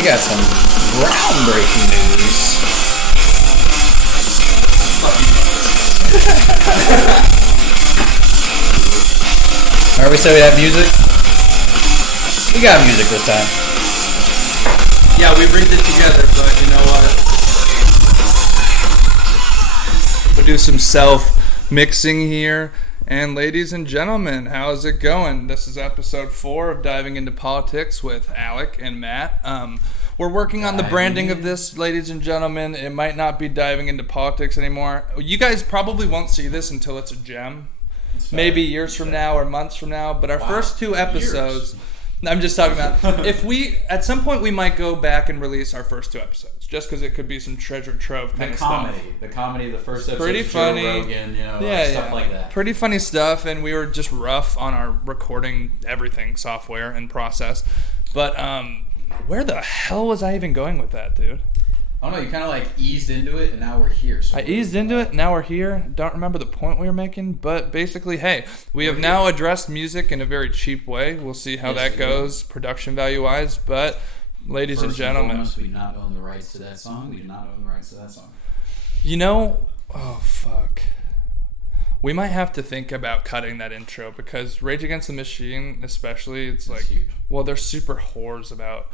we got some groundbreaking news. Alright, we said we have music. We got music this time. Yeah, we rigged it together, but you know what? We'll do some self-mixing here. And ladies and gentlemen, how's it going? This is episode 4 of Diving Into Politics with Alec and Matt. We're working on the branding of this, ladies and gentlemen. It might not be diving into politics anymore. You guys probably won't see this until it's a gem. Maybe years from now or months from now. But our first 2 episodes... I'm just talking about if we at some point we might go back and release our first 2 episodes just because it could be some treasure trove kind of stuff. The comedy, the first episode, pretty funny. Joe Rogan, stuff like that. Pretty funny stuff, and we were just rough on our recording everything software and process. But where the hell was I even going with that, dude? I don't know, you kind of like eased into it, and now we're here. So I eased into it, now we're here. Don't remember the point we were making, but basically, hey, we have now addressed music in a very cheap way. We'll see how that goes, production value-wise, but ladies and gentlemen. First and foremost, we do not own the rights to that song. You know, oh, fuck. We might have to think about cutting that intro, because Rage Against the Machine, especially, it's like, huge. Well, they're super whores about,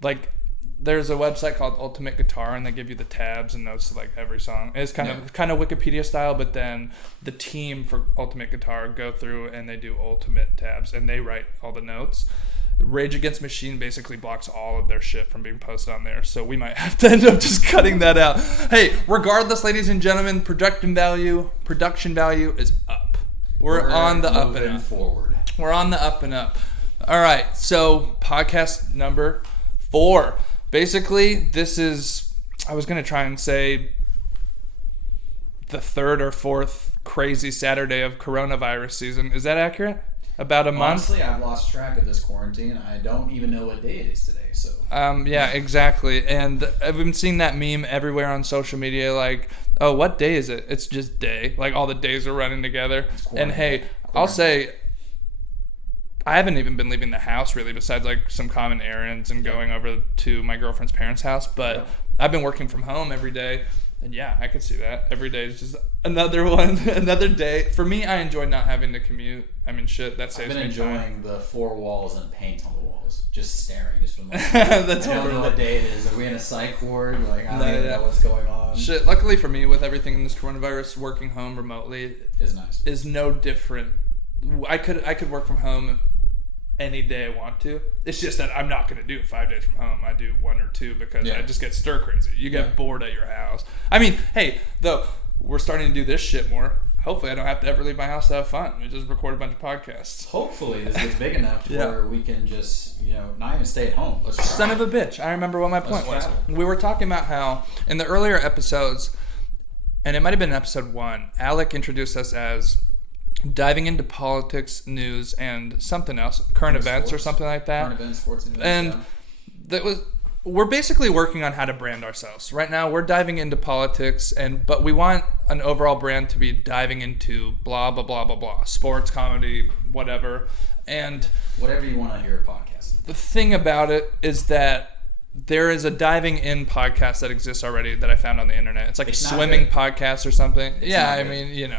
like... There's a website called Ultimate Guitar, and they give you the tabs and notes to like every song. It's kind of Wikipedia style, but then the team for Ultimate Guitar go through and they do Ultimate tabs, and they write all the notes. Rage Against Machine basically blocks all of their shit from being posted on there, so we might have to end up just cutting that out. Hey, regardless, ladies and gentlemen, production value is up. We're on the up and up. Forward. We're on the up and up. All right, so podcast number 4. Basically, this is, I was going to try and say the 3rd or 4th crazy Saturday of coronavirus season. Is that accurate? About a month? Honestly, I've lost track of this quarantine. I don't even know what day it is today. So. Yeah, exactly. And I've been seeing that meme everywhere on social media, like, oh, what day is it? It's just day. Like, all the days are running together. And hey, I'll say... I haven't even been leaving the house really, besides like some common errands and going over to my girlfriend's parents' house. But I've been working from home every day, and yeah, I could see that. Every day is just another one, another day. For me, I enjoy not having to commute. I mean, shit, that saves me time. I've been enjoying the 4 walls and paint on the walls, just staring. Just from like, That's I don't know what day it is. Are we in a psych ward? Like I don't even know what's going on. Shit. Luckily for me, with everything in this coronavirus, working home remotely is nice. Is no different. I could work from home any day I want to. It's just that I'm not going to do 5 days from home. I do 1 or 2 because I just get stir crazy. You get bored at your house. I mean, hey, though, we're starting to do this shit more. Hopefully I don't have to ever leave my house to have fun. We just record a bunch of podcasts. Hopefully this gets big enough to where we can just, not even stay at home. Let's try. Son of a bitch. I remember what my point was. We were talking about how in the earlier episodes, and it might have been episode 1, Alec introduced us as diving into politics, news, and something else, current events or something like that. Current events, sports events. And we're basically working on how to brand ourselves. Right now, we're diving into politics, but we want an overall brand to be diving into blah, blah, blah, blah, blah. Sports, comedy, whatever. And whatever you want to hear a podcast. The thing about it is that there is a diving in podcast that exists already that I found on the internet. It's like a swimming podcast or something. I mean,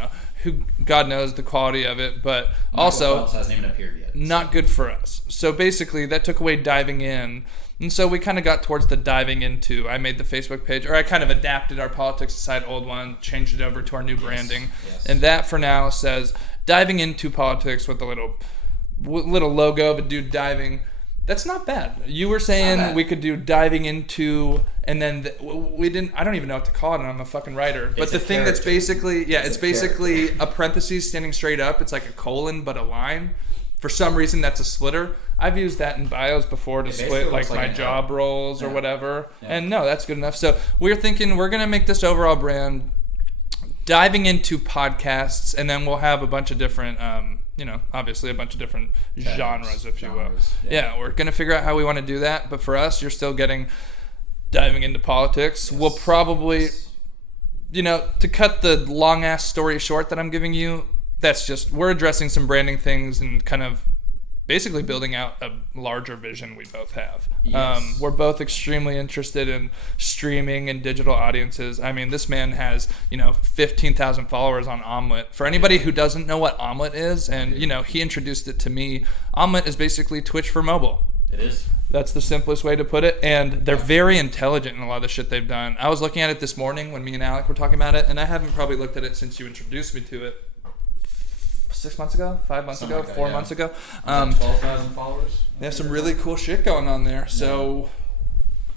who God knows the quality of it, but also Phelps hasn't even appeared yet. Not good for us. So basically, that took away diving in, and so we kind of got towards the diving into. I made the Facebook page, or I kind of adapted our Politics Aside old one, changed it over to our new branding, and that for now says diving into politics with a little logo of a dude diving. That's not bad. You were saying we could do diving into, and then we didn't. I don't even know what to call it, and I'm a fucking writer. But the thing that's basically, it's basically a parentheses standing straight up. It's like a colon, but a line. For some reason, that's a splitter. I've used that in bios before to split like my job roles or whatever. Yeah. And no, that's good enough. So we're thinking we're going to make this overall brand diving into podcasts, and then we'll have a bunch of different obviously a bunch of different genres, if you will. Yeah, we're going to figure out how we want to do that. But for us, you're still getting diving into politics. We'll probably, to cut the long-ass story short that I'm giving you, that's just, we're addressing some branding things and kind of basically building out a larger vision we both have. Yes. We're both extremely interested in streaming and digital audiences. I mean, this man has, 15,000 followers on Omelet. For anybody who doesn't know what Omelet is, and, he introduced it to me, Omelet is basically Twitch for mobile. It is. That's the simplest way to put it. And they're very intelligent in a lot of the shit they've done. I was looking at it this morning when me and Alec were talking about it, and I haven't probably looked at it since you introduced me to it. 6 months ago, 5 months Something ago, like that, 4 yeah. months ago. 12,000 followers. They have some really cool shit going on there. So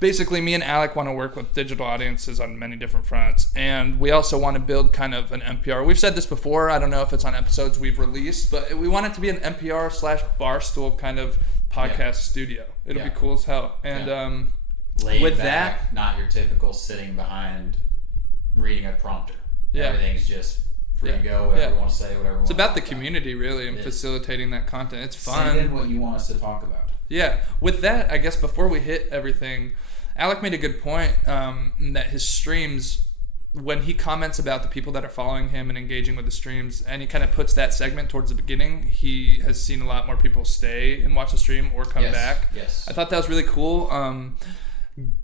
basically, me and Alec want to work with digital audiences on many different fronts. And we also want to build kind of an NPR. We've said this before. I don't know if it's on episodes we've released, but we want it to be an NPR/Barstool kind of podcast studio. It'll be cool as hell. And laid with back, that, not your typical sitting behind reading a prompter. Yeah. Everything's just free to go, whatever you want to say, whatever. It's about the community, really, and facilitating that content. It's fun. Send in what you want us to talk about. Yeah. With that, I guess before we hit everything, Alec made a good point that his streams, when he comments about the people that are following him and engaging with the streams, and he kind of puts that segment towards the beginning, he has seen a lot more people stay and watch the stream or come back. Yes. I thought that was really cool.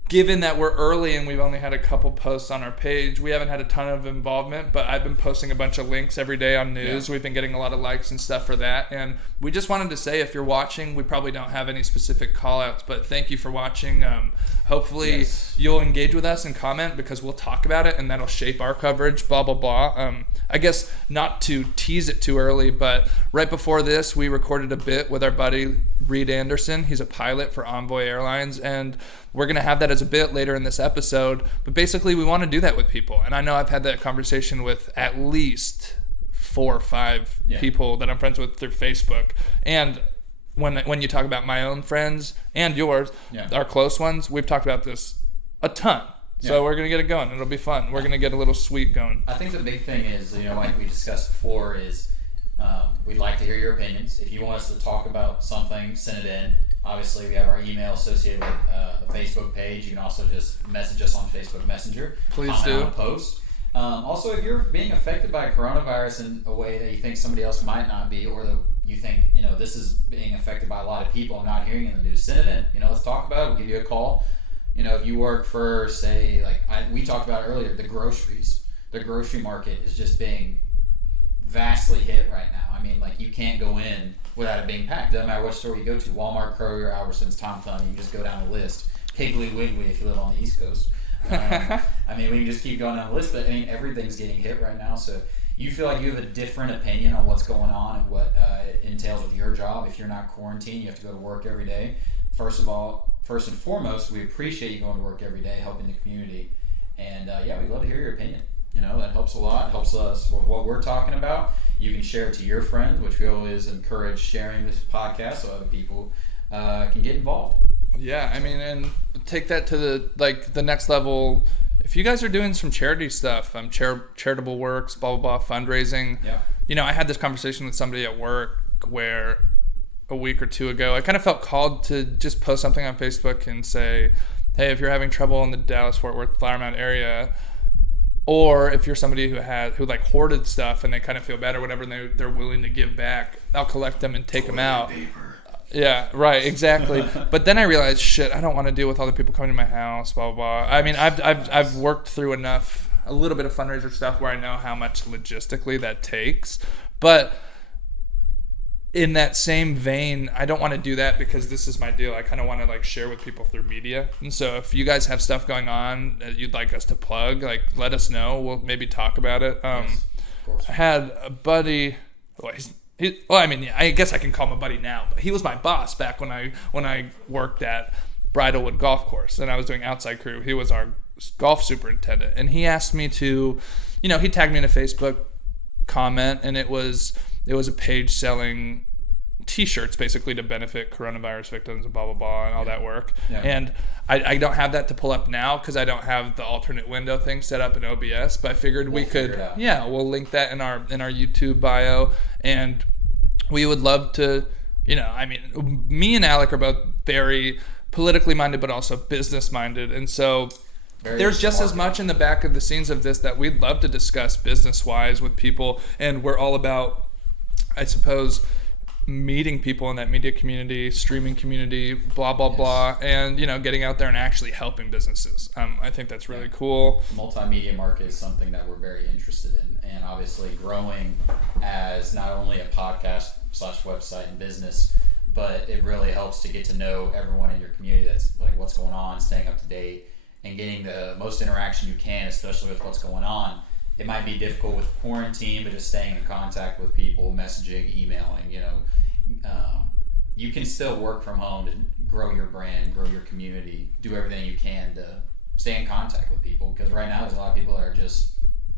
Given that we're early and we've only had a couple posts on our page, we haven't had a ton of involvement, but I've been posting a bunch of links every day on news. We've been getting a lot of likes and stuff for that. And we just wanted to say, if you're watching, we probably don't have any specific call outs, but thank you for watching. Hopefully you'll engage with us and comment, because we'll talk about it and that'll shape our coverage, blah, blah, blah. I guess not to tease it too early, but right before this, we recorded a bit with our buddy Reid Anderson. He's a pilot for Envoy Airlines, and we're going to have that as a bit later in this episode. But basically, we want to do that with people. And I know I've had that conversation with at least 4 or 5 people that I'm friends with through Facebook. And when you talk about my own friends and yours, our close ones, we've talked about this a ton. So we're going to get it going. It'll be fun. We're going to get a little sweet going. I think the big thing is, like we discussed before, is we'd like to hear your opinions. If you want us to talk about something, send it in. Obviously, we have our email associated with the Facebook page. You can also just message us on Facebook Messenger. Please comment do. on a post. Also, if you're being affected by coronavirus in a way that you think somebody else might not be, or that you think, this is being affected by a lot of people, I'm not hearing in the news, send it in. Let's talk about it. We'll give you a call. If you work for, say, we talked about earlier, the groceries. The grocery market is just being vastly hit right now. I mean, you can't go in without it being packed. Doesn't matter what store you go to. Walmart, Kroger, Albertsons, Tom Thumb. You can just go down the list. Piggly Wiggly if you live on the East Coast. We can just keep going down the list. But everything's getting hit right now. So you feel like you have a different opinion on what's going on and what it entails with your job. If you're not quarantined, you have to go to work every day. First and foremost, we appreciate you going to work every day, helping the community. And we'd love to hear your opinion. That helps a lot. It helps us with what we're talking about. You can share it to your friends, which we always encourage sharing this podcast so other people can get involved. Yeah, and take that to the next level. If you guys are doing some charity stuff, charitable works, blah, blah, blah, fundraising. Yeah. I had this conversation with somebody at work where a week or 2 ago, I kind of felt called to just post something on Facebook and say, hey, if you're having trouble in the Dallas-Fort Worth, Flower Mound area, or if you're somebody who hoarded stuff and they kind of feel bad or whatever, and they're willing to give back, I'll collect them and take them out. Yeah, right, exactly. But then I realized, shit, I don't want to deal with other people coming to my house, blah, blah, blah. I've worked through a little bit of fundraiser stuff where I know how much logistically that takes. But in that same vein, I don't want to do that because this is my deal. I kind of want to share with people through media. And so if you guys have stuff going on that you'd like us to plug, let us know. We'll maybe talk about it. Yes, of course. I had a buddy. I guess I can call him a buddy now, but he was my boss back when I worked at Bridlewood Golf Course and I was doing outside crew. He was our golf superintendent, and he asked me to, he tagged me in a Facebook comment, and it was a page selling T-shirts basically to benefit coronavirus victims and blah blah blah and all that work. Yeah. And I don't have that to pull up now because I don't have the alternate window thing set up in OBS. But I figured we could, we'll link that in our YouTube bio, and we would love to. Me and Alec are both very politically minded, but also business minded, and so. There's just as much in the back of the scenes of this that we'd love to discuss business-wise with people, and we're all about, I suppose, meeting people in that media community, streaming community, blah, blah, blah, and, getting out there and actually helping businesses. I think that's really cool. The multimedia market is something that we're very interested in, and obviously growing as not only a podcast / website and business, but it really helps to get to know everyone in your community that's like what's going on, staying up to date, and getting the most interaction you can, especially with what's going on. It might be difficult with quarantine, but just staying in contact with people, messaging, emailing, you can still work from home to grow your brand, grow your community, do everything you can to stay in contact with people. Because right now there's a lot of people that are just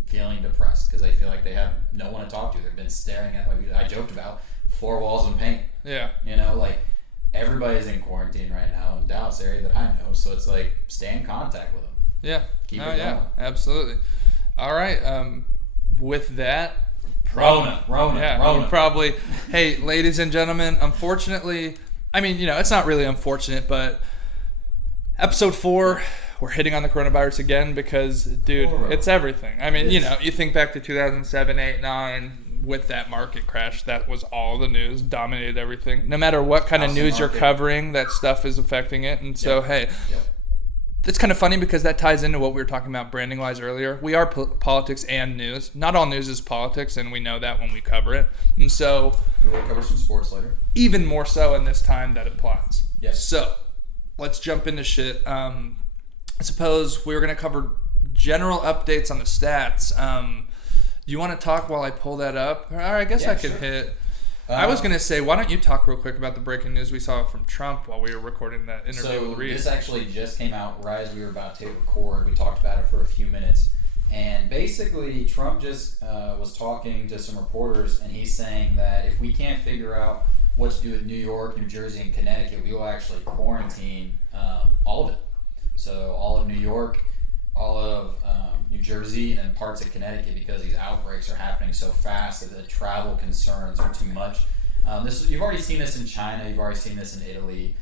feeling depressed because they feel like they have no one to talk to. They've been staring at, like I joked about, 4 walls and paint. Yeah. Everybody's in quarantine right now in the Dallas area that I know. So it's like, stay in contact with them. Yeah. Keep it going. Yeah, absolutely. All right. With that, Rona. Probably. Hey, ladies and gentlemen, unfortunately, it's not really unfortunate, but episode 4, we're hitting on the coronavirus again because, dude, it's everything. You think back to 2007, 8, 9, with that market crash, that was all the news, dominated everything. No matter what kind of news you're covering, that stuff is affecting it. And so, it's kind of funny because that ties into what we were talking about branding-wise earlier. We are politics and news. Not all news is politics, and we know that when we cover it. And so we will cover some sports later. Even more so in this time that it applies. Yes. So let's jump into shit. I suppose we were going to cover general updates on the stats. Do you want to talk while I pull that up? Or I guess I could hit. I was going to say, why don't you talk real quick about the breaking news we saw from Trump while we were recording that interview with Reid? This actually just came out right as we were about to record. We talked about it for a few minutes. And basically, Trump just was talking to some reporters, and he's saying that if we can't figure out what to do with New York, New Jersey, and Connecticut, we will actually quarantine all of it. So all of New York, all of New Jersey, and then parts of Connecticut, because these outbreaks are happening so fast that the travel concerns are too much. You've already seen this in China. You've already seen this in Italy.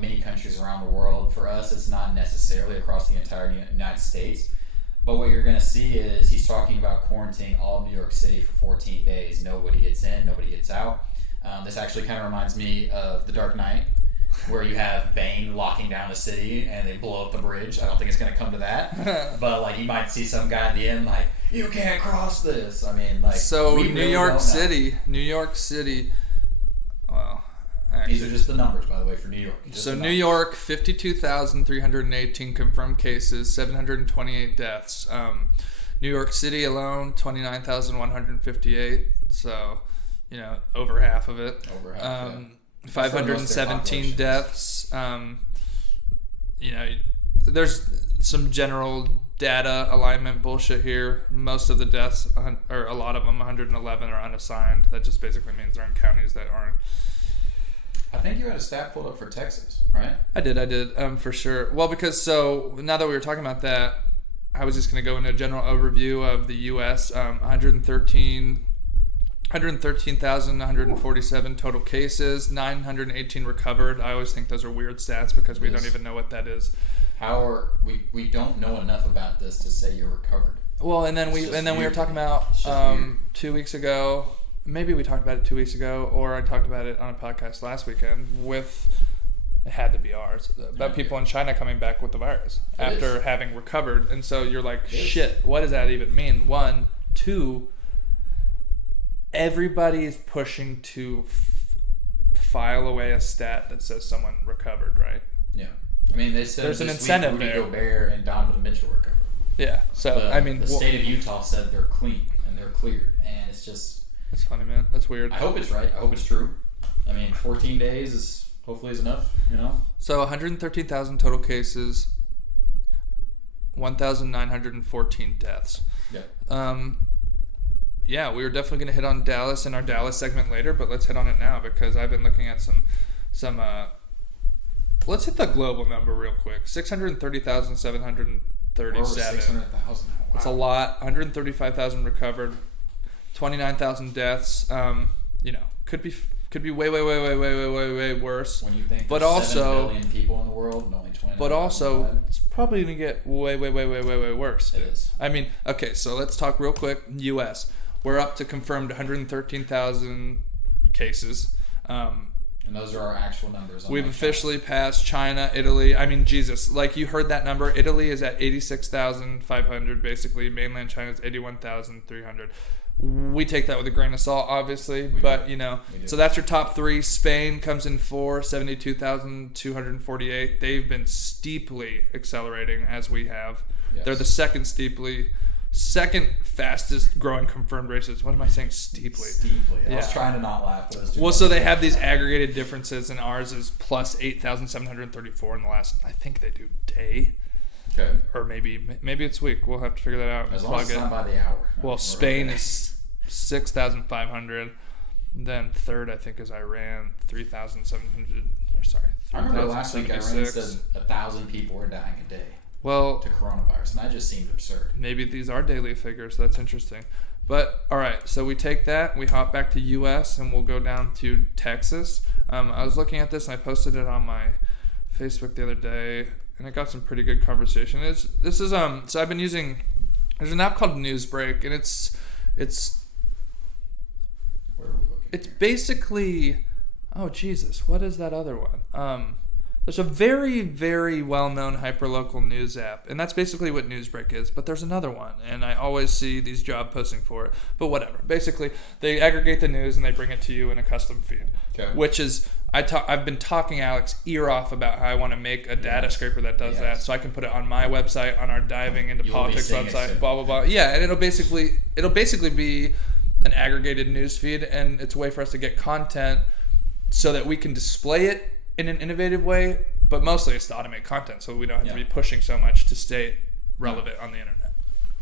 Many countries around the world. For us, it's not necessarily across the entire United States. But what you're going to see is he's talking about quarantining all of New York City for 14 days. Nobody gets in, nobody gets out. This actually kind of reminds me of The Dark Knight, where you have Bane locking down the city and they blow up the bridge. I don't think it's going to come to that. But you might see some guy at the end you can't cross this. So New York City. Well, actually, these are just the numbers, by the way, for New York. So New York, 52,318 confirmed cases, 728 deaths. New York City alone, 29,158. So, over half of it. 517 deaths. There's some general data alignment bullshit here. Most of the deaths, or a lot of them, 111, are unassigned. That just basically means they're in counties that aren't. I think you had a stat pulled up for Texas, right? I did, for sure. Well, because now that we were talking about that, I was just going to go into a general overview of the U.S. 113,147 total cases, 918 recovered. I always think those are weird stats because we don't even know what that is. We don't know enough about this to say you're recovered. Well, and then we were talking about 2 weeks ago. Maybe we talked about it 2 weeks ago, or I talked about it on a podcast last weekend it had to be ours, about people in China coming back with the virus after having recovered. And so you're like, shit, what does that even mean? 1, 2, everybody is pushing to file away a stat that says someone recovered, right? Yeah. They said there's an incentive Rudy there. Gobert and Donovan Mitchell recovered. Yeah. So, the state of Utah said they're clean and they're cleared. And it's just... That's funny, man. That's weird. I hope it's right. I hope it's true. 14 days hopefully is enough, So 113,000 total cases, 1,914 deaths. Yeah. We were definitely going to hit on Dallas in our Dallas segment later, but let's hit on it now because I've been looking at some let's hit the global number real quick. 630,737. Over 600,000. Wow. That's a lot. 135,000 recovered. 29,000 deaths. Could be way worse. When you think but there's also 7 billion people in the world and only 20. But also, it's probably gonna get way worse. It is. Okay, so let's talk real quick. U.S. We're up to confirmed 113,000 cases. And those are our actual numbers. We've officially passed China, Italy. I mean, Jesus, like you heard that number. Italy is at 86,500, basically. Mainland China is 81,300. We take that with a grain of salt, obviously, but you know, so that's your top 3. Spain comes in 4, 72,248. They've been steeply accelerating as we have. Yes. They're the second fastest growing confirmed races. What am I saying? Steeply. I was trying to not laugh. Well, so they have these aggregated differences, and ours is plus 8,734 in the last, I think they do day. Okay. Or maybe it's week. We'll have to figure that out. As long as it's not by the hour. Well, Spain is 6,500. Then third, I think, is Iran, 3,700. Or sorry, I remember last week Iran said 1,000 people were dying a day. Well, to coronavirus, and that just seemed absurd. Maybe these are daily figures. That's interesting. But all right, so we take that, we hop back to U.S., and we'll go down to Texas. I was looking at this, and I posted it on my Facebook the other day, and I got some pretty good conversation. So I've been using. There's an app called Newsbreak, and it's. Where are we looking? It's basically. Oh Jesus! What is that other one? There's a very, very well-known hyperlocal news app, and that's basically what Newsbreak is, but there's another one, and I always see these job posting for it, but whatever. Basically, they aggregate the news, and they bring it to you in a custom feed, which is, I've been talking Alex ear off about how I want to make a data scraper that does that, so I can put it on my website, on our Diving into Politics website, blah, blah, blah. Yeah, and it'll basically be an aggregated news feed, and it's a way for us to get content so that we can display it in an innovative way, but mostly it's to automate content, so we don't have to be pushing so much to stay relevant on the internet.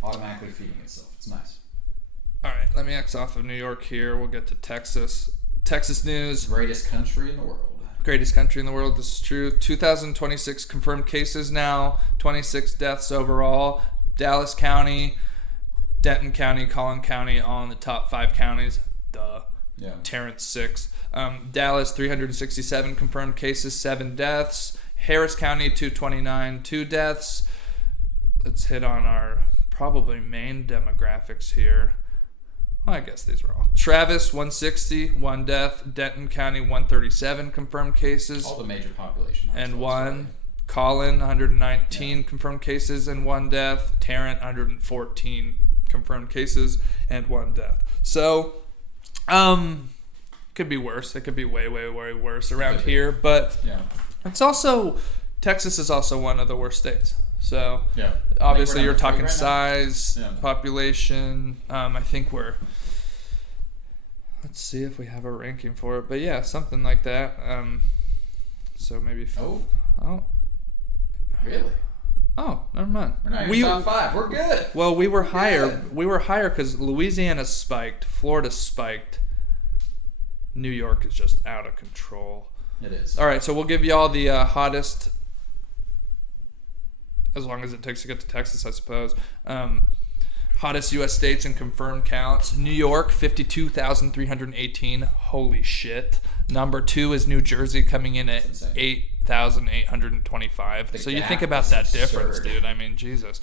Automatically feeding itself. It's nice. All right, let me X off of New York here. We'll get to Texas. Texas news. Greatest country in the world. Greatest country in the world. This is true. 2,026 confirmed cases now. 26 deaths overall. Dallas County, Denton County, Collin County, all in the top 5 counties. Duh. Yeah. Terrence 6. Dallas 367 confirmed cases, 7 deaths. Harris County 229, 2 deaths. Let's hit on our probably main demographics here. Well, I guess these are all. Travis 160, 1 death. Denton County 137 confirmed cases. All the major population. And 1. Collin 119 confirmed cases and 1 death. Tarrant 114 confirmed cases and 1 death. So could be worse. It could be way, way, way worse around here. But it's also, Texas is also one of the worst states. So obviously you're talking size, population. I think let's see if we have a ranking for it. But yeah, something like that. So maybe. Oh. Really? Oh, never mind. We're not even top 5. We're good. Well, we were higher. Good. We were higher because Louisiana spiked, Florida spiked. New York is just out of control. It is. All right, so we'll give y'all the hottest, as long as it takes to get to Texas, I suppose. Hottest U.S. states and confirmed counts. New York, 52,318. Holy shit. Number 2 is New Jersey, coming in at 8,825. So you think about that difference, dude. I mean, Jesus.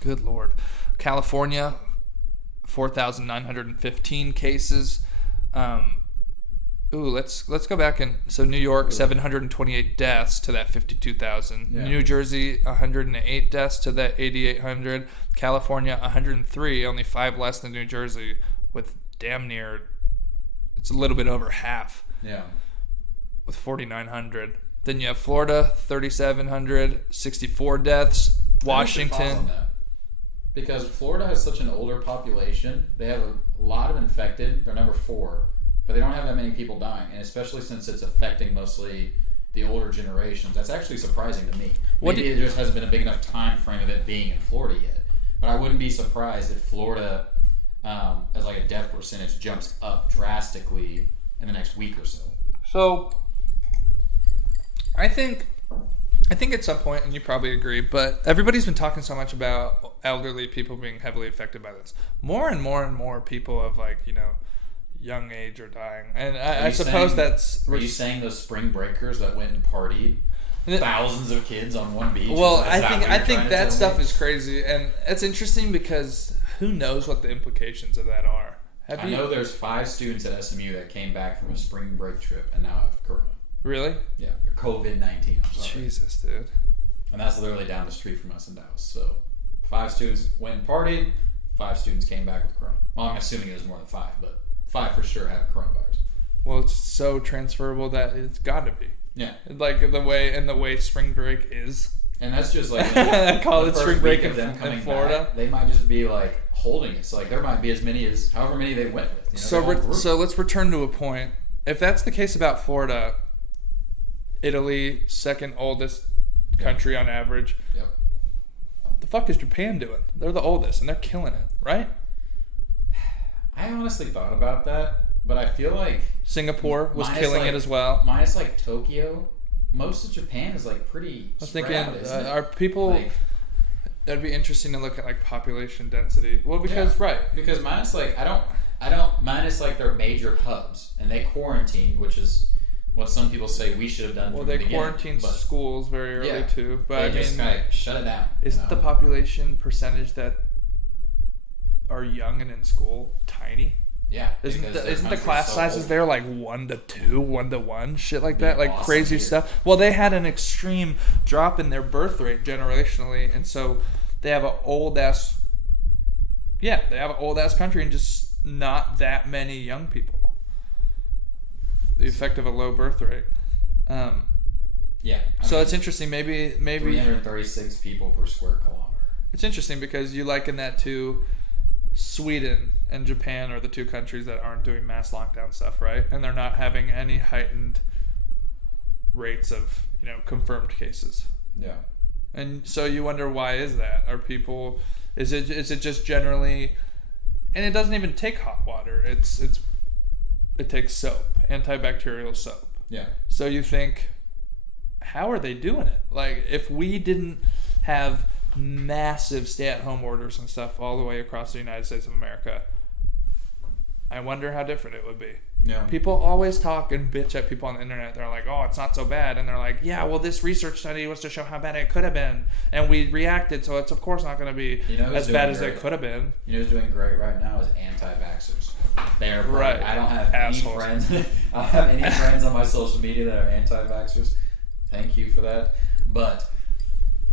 Good Lord. California, 4,915 cases. Let's go back and so New York 728 deaths to that 52,000. New Jersey 108 deaths to that 8,800. California 103, only 5 less than New Jersey, with damn near, it's a little bit over half. Yeah. With 4,900. Then you have Florida 3,700, 64 deaths. Washington. Because Florida has such an older population, they have a lot of infected. They're number 4, but they don't have that many people dying, and especially since it's affecting mostly the older generations. That's actually surprising to me. Maybe it just hasn't been a big enough time frame of it being in Florida yet. But I wouldn't be surprised if Florida, as like a death percentage, jumps up drastically in the next week or so. So, I think at some point, and you probably agree, but everybody's been talking so much about elderly people being heavily affected by this. More and more and more people of young age are dying. And I suppose that's... Are you saying those spring breakers that went and partied? Thousands of kids on one beach? Well, I think that stuff is crazy. And it's interesting because who knows what the implications of that are. I know there's 5 students at SMU that came back from a spring break trip and now have corona. Really? Yeah, or COVID-19. I'm sorry. Jesus, dude. And that's literally down the street from us in Dallas. So 5 students went and partied, 5 students came back with corona. Well, I'm assuming it was more than 5, but 5 for sure have coronavirus. Well, it's so transferable that it's got to be. Yeah. Like the way spring break is. And that's just like college spring break in Florida. Back, they might just be like holding it. So like there might be as many as however many they went with. You know, so let's return to a point. If that's the case about Florida, Italy, second oldest country on average. Yep. What the fuck is Japan doing? They're the oldest and they're killing it, right? I honestly thought about that, but I feel like Singapore was killing it as well. Minus like Tokyo. Most of Japan is like pretty. I was thinking, are people? Like, that'd be interesting to look at like population density. Well, because because minus like I don't minus like their major hubs, and they quarantined, which is what some people say we should have done. Well, they quarantined schools very early too, but they just kind of shut it down. Isn't the population percentage that are young and in school tiny? Yeah. Isn't the class sizes there like 1 to 2, 1 to 1, shit like that, like crazy stuff? Well, they had an extreme drop in their birth rate generationally, and so they have an old ass country and just not that many young people. The effect of a low birth rate. So it's interesting. Maybe 336 people per square kilometer. It's interesting because you liken that to Sweden and Japan are the 2 countries that aren't doing mass lockdown stuff, right? And they're not having any heightened rates of, confirmed cases. Yeah. And so you wonder, why is that? Are people? Is it just generally? And it doesn't even take hot water. It takes soap, antibacterial soap. Yeah. So you think, how are they doing it? Like, if we didn't have massive stay-at-home orders and stuff all the way across the United States of America, I wonder how different it would be. Yeah. People always talk and bitch at people on the internet. They're like, oh, it's not so bad. And they're like, yeah, well, this research study was to show how bad it could have been. And we reacted, so it's of course not going to be as bad as it could have been. You know who's doing great right now is anti-vaxxers. They're right. I don't have assholes. any friends. I don't have any friends on my social media that are anti-vaxxers. Thank you for that. But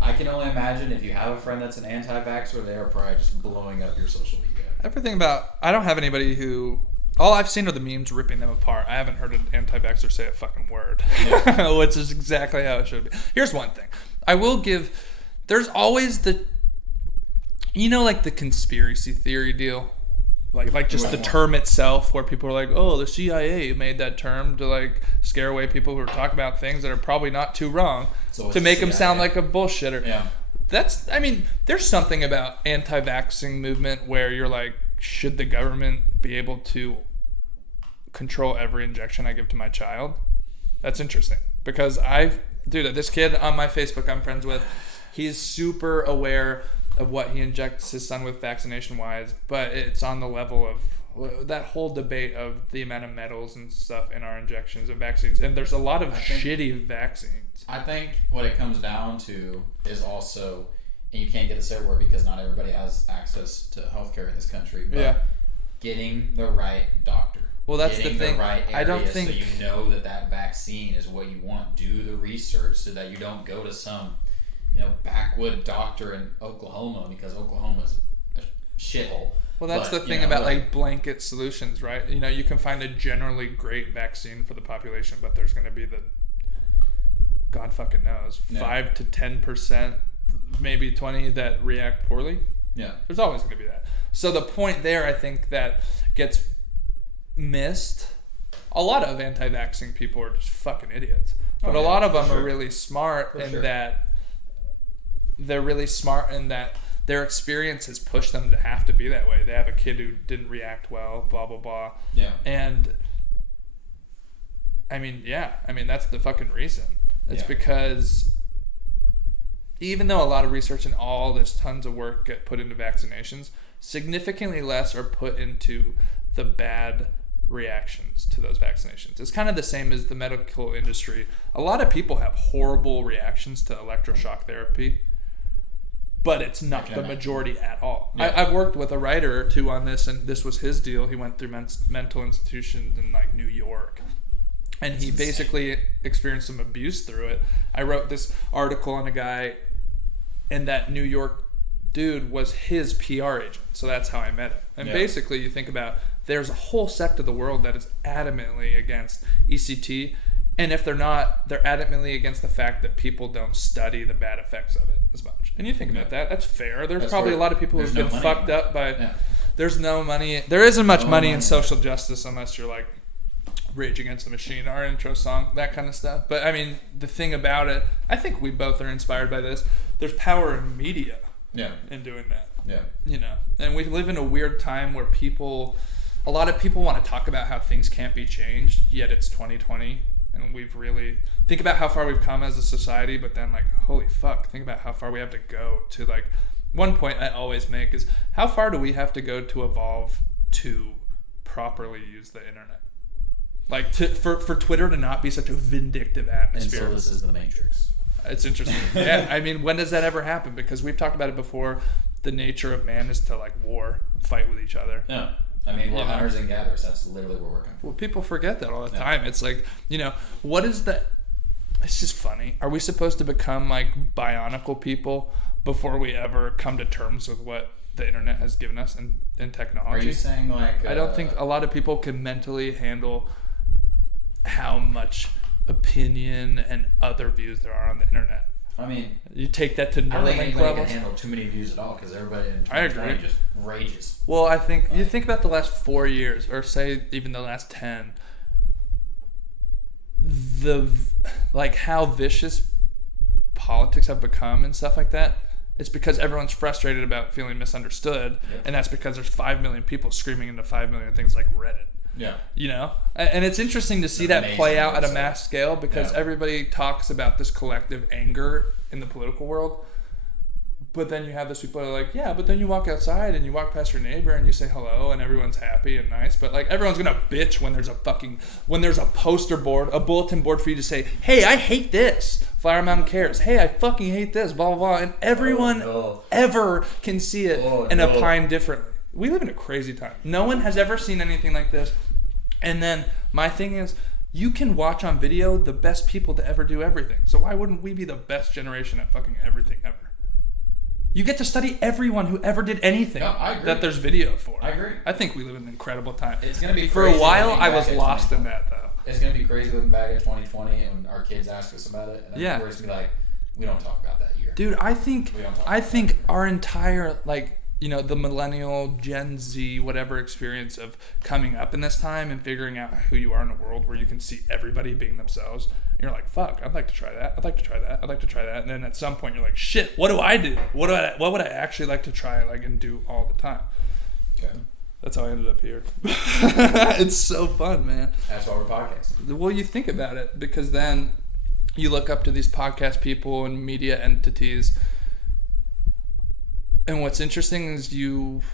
I can only imagine if you have a friend that's an anti-vaxxer, they are probably just blowing up your social media. I don't have anybody who... All I've seen are the memes ripping them apart. I haven't heard an anti-vaxxer say a fucking word, which is exactly how it should be. Here's one thing. I will give... There's always the... like the conspiracy theory deal? Like just the term itself, where people are like, oh, the CIA made that term to like scare away people who are talking about things that are probably not too wrong, to make them sound like a bullshitter. Yeah. There's something about anti-vaxxing movement where you're like, should the government be able to control every injection I give to my child? That's interesting, because this kid on my Facebook I'm friends with, he's super aware of what he injects his son with vaccination wise, but it's on the level of that whole debate of the amount of metals and stuff in our injections and vaccines, and there's a lot of shitty vaccines. I think what it comes down to is also, and you can't get this everywhere because not everybody has access to healthcare in this country, but getting the right doctor. Well, that's the thing. The right area, I don't think so you know that vaccine is what you want. Do the research so that you don't go to some backwood doctor in Oklahoma, because Oklahoma is a shithole. Well, that's the thing about like blanket solutions, right? You can find a generally great vaccine for the population, but there's going to be God fucking knows, 5 to 10%, maybe 20 that react poorly. Yeah. There's always going to be that. So the point there, I think, that gets missed. A lot of anti-vaxxing people are just fucking idiots. But a lot of them are really smart that they're really smart in that their experience has pushed them to have to be that way. They have a kid who didn't react well, blah, blah, blah. Yeah. And that's the fucking reason. It's because even though a lot of research and all this tons of work get put into vaccinations, significantly less are put into the bad reactions to those vaccinations. It's kind of the same as the medical industry. A lot of people have horrible reactions to electroshock therapy. but it's not the majority at all. Yeah. I've worked with a writer or two on this, and this was his deal. He went through mental institutions in like New York, and he basically experienced some abuse through it. I wrote this article on a guy, and that New York dude was his PR agent, so that's how I met him. And basically, you think about, there's a whole sect of the world that is adamantly against ECT, and if they're not, they're adamantly against the fact that people don't study the bad effects of it as much. And you think about that, that's fair. There's probably a lot of people who've been fucked up by, there's no money, there isn't much money in social justice unless you're like Rage Against the Machine, our intro song, that kind of stuff. But I mean, the thing about it, I think we both are inspired by this, there's power in media in doing that. You know, and we live in a weird time where a lot of people want to talk about how things can't be changed, yet it's 2020, and we've really, think about how far we've come as a society, but then like, holy fuck, think about how far we have to go to, like, one point I always make is, how far do we have to go to evolve to properly use the internet? Like, for Twitter to not be such a vindictive atmosphere. And so this is the Matrix. It's interesting. Yeah, I mean, when does that ever happen? Because we've talked about it before, the nature of man is to like war, fight with each other. Yeah. I mean, we're hunters and gatherers. That's literally what we're working for. Well, people forget that all the time. It's like, you know, what is that? It's just funny. Are we supposed to become like bionicle people before we ever come to terms with what the internet has given us in technology? Are you saying like... I don't think a lot of people can mentally handle how much opinion and other views there are on the internet. I mean, you take that to Neuralink I don't think anybody levels. can handle too many views at all, because everybody in I agree. just rages. Well, I think you think about the last 4 years, or say even the last 10, like how vicious politics have become and stuff like that. It's because everyone's frustrated about feeling misunderstood, and that's because there's 5 million people screaming into 5 million things like Reddit. Yeah. You know? And it's interesting to see that play out at a mass scale, because everybody talks about this collective anger in the political world. But then you have those people that are like, yeah, but then you walk outside and you walk past your neighbor and you say hello and everyone's happy and nice. But like, everyone's going to bitch when there's a poster board, a bulletin board for you to say, hey, I hate this. Flower Mountain cares. Hey, I fucking hate this, blah, blah, blah. And everyone ever can see it and opine differently. We live in a crazy time. No one has ever seen anything like this. And then my thing is, you can watch on video the best people to ever do everything. So why wouldn't we be the best generation at fucking everything ever? You get to study everyone who ever did anything that there's video for. I agree. I think we live in an incredible time. It's gonna be for crazy a while. I was lost in that though. It's gonna be crazy looking back at 2020 and when our kids ask us about it, and then we're just gonna be like, we don't talk about that year. Dude, I think our entire the millennial, Gen Z, whatever experience of coming up in this time and figuring out who you are in a world where you can see everybody being themselves. And you're like, fuck, I'd like to try that. I'd like to try that. I'd like to try that. And then at some point you're like, shit, what do I do? What would I actually like to try and do all the time? Okay. That's how I ended up here. It's so fun, man. That's why we're podcasting. Well, you think about it, because then you look up to these podcast people and media entities. And what's interesting is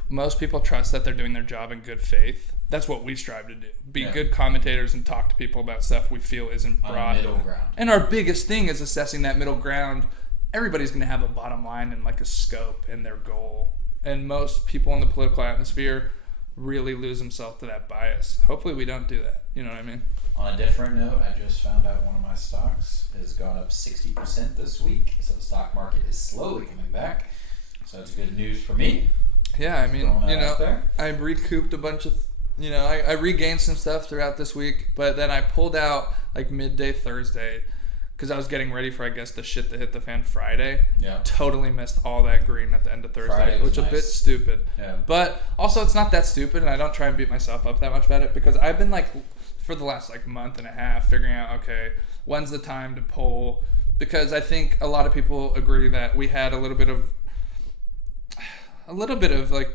most people trust that they're doing their job in good faith. That's what we strive to do. Be good commentators and talk to people about stuff we feel isn't brought. Middle ground. And our biggest thing is assessing that middle ground. Everybody's going to have a bottom line and like a scope and their goal. And most people in the political atmosphere really lose themselves to that bias. Hopefully we don't do that. You know what I mean? On a different note, I just found out one of my stocks has gone up 60% this week. So the stock market is slowly coming back. So that's good news for me. Yeah, I mean, I recouped a bunch of, I regained some stuff throughout this week, but then I pulled out like midday Thursday because I was getting ready for, I guess, the shit that hit the fan Friday. Yeah. Totally missed all that green at the end of Thursday, which is a bit stupid. Yeah. But also it's not that stupid, and I don't try and beat myself up that much about it, because I've been like, for the last like month and a half, figuring out, okay, when's the time to pull? Because I think a lot of people agree that we had a little bit of like,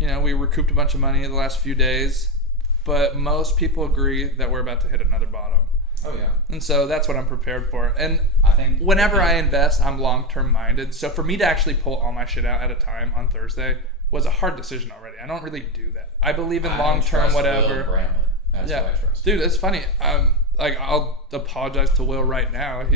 we recouped a bunch of money in the last few days, but most people agree that we're about to hit another bottom. Oh yeah. And so that's what I'm prepared for. And I think whenever I invest, I'm long-term minded. So for me to actually pull all my shit out at a time on Thursday was a hard decision already. I don't really do that. I believe in long-term whatever. That's what I trust. Dude, it's funny. I'll apologize to Will right now.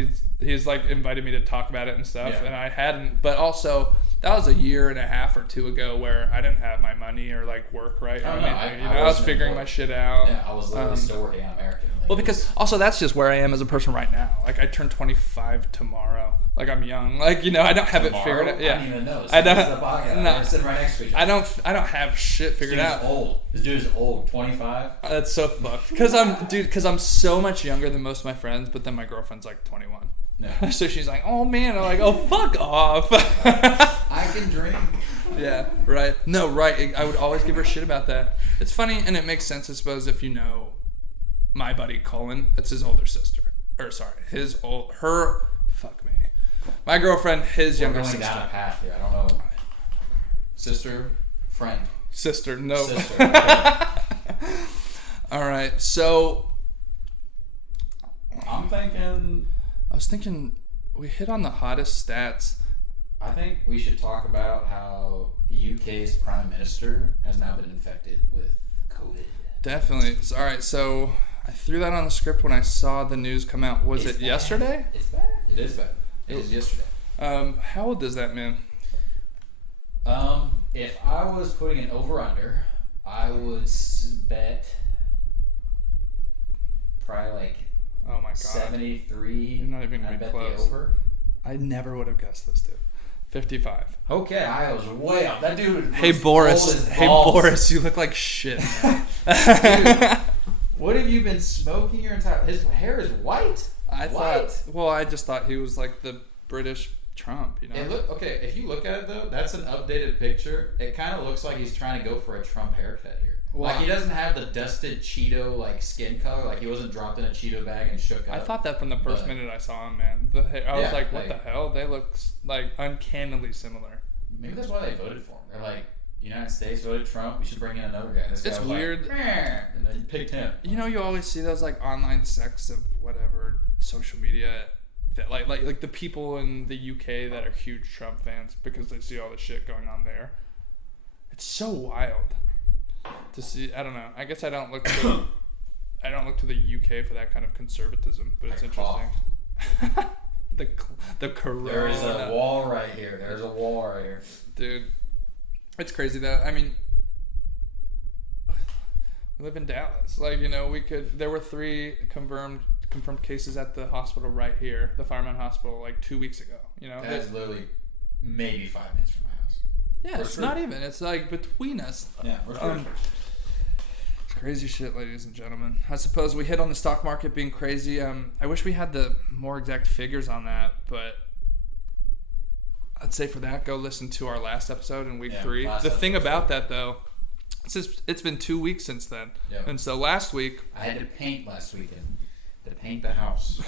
He's like invited me to talk about it and stuff, and I hadn't. But also, that was a year and a half or two ago where I didn't have my money or like work right. Oh, or no, anything, I I was wasn't figuring employed. my shit out. Yeah, I was literally still working on American. Like, Well, because also that's just where I am as a person right now. Like I turn 25 tomorrow. Like I'm young. Like I don't have it figured out. Yeah, I don't even know. I don't. This is the podcast. No, We're sitting right next to each other. I don't have shit figured out. Old. This dude is old. 25. That's so fucked. Because I'm so much younger than most of my friends, but then my girlfriend's like 21. Yeah. So she's like, oh man. I'm like, oh fuck off. I can drink. Yeah, right. No, right. I would always give her shit about that. It's funny, and it makes sense, I suppose, if you know my buddy Colin. It's his older sister. Or sorry, fuck me. My girlfriend, his younger sister. We're going down a path here. I don't know. Sister, friend. Sister, no. Sister. Okay. All right, so I was thinking we hit on the hottest stats. I think we should talk about how the UK's Prime Minister has now been infected with COVID. Definitely. All right, so I threw that on the script when I saw the news come out. Was it yesterday? It's bad. It is bad. It was yesterday. How old is that man? If I was putting an over-under, I would bet probably like Oh my god. 73. You're not even I gonna be bet close. the over. I never would have guessed this, dude. 55. Okay, I was way up. That dude. Hey was Boris. old as Hey balls. Boris, you look like shit. Dude, what have you been smoking your entire? His hair is white. I just thought he was like the British Trump, Okay, if you look at it though, that's an updated picture. It kind of looks like he's trying to go for a Trump haircut here. Well, Like he doesn't have the dusted Cheeto like skin color. Like he wasn't dropped in a Cheeto bag and shook up. I thought that from the first minute I saw him, man. I was like, what the hell? They look like uncannily similar. Maybe that's why they voted for him. They're like, United States voted Trump. We should bring in another guy. And this It's guy was weird. Like, and then picked him. You always see those like online sects of whatever social media that like the people in the UK that are huge Trump fans because they see all the shit going on there. It's so wild to see. I don't know. I guess I don't look to the UK for that kind of conservatism, but it's interesting. the corona. There is a wall right here. There's a wall right here. Dude, it's crazy though. I mean, we live in Dallas. Like, there were 3 confirmed cases at the hospital right here, the Fireman Hospital, like 2 weeks ago. That is literally maybe 5 minutes from my house. Yeah, it's not even. It's like between us. Yeah, we're sure. It's crazy shit, ladies and gentlemen. I suppose we hit on the stock market being crazy. I wish we had the more exact figures on that, but I'd say for that, go listen to our last episode in week 3. The thing about that, though, it's been 2 weeks since then. Yep. And so last week... I had to paint last weekend. To paint the house.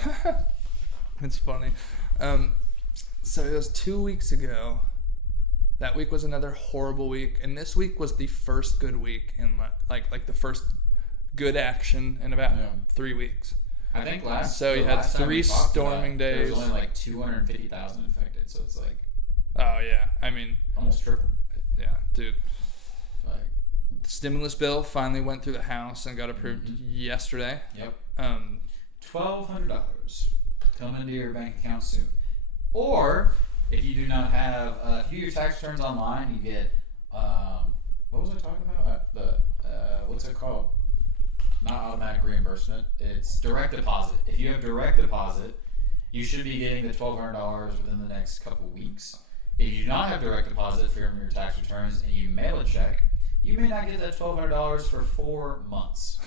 It's funny. So it was 2 weeks ago. That week was another horrible week. And this week was the first good week in like the first good action in about 3 weeks. I think So you had 3 storming days. There was only like 250,000 infected. So it's like... Oh, yeah. I mean... almost triple. Yeah, dude. Like... The stimulus bill finally went through the House and got approved yesterday. Yep. $1,200 coming into your bank account soon. Or if you do not have, if you do your tax returns online, you get what was I talking about? What's it called? Not automatic reimbursement. It's direct deposit. If you have direct deposit, you should be getting the $1,200 within the next couple weeks. If you do not have direct deposit for your tax returns and you mail a check, you may not get that $1,200 for 4 months.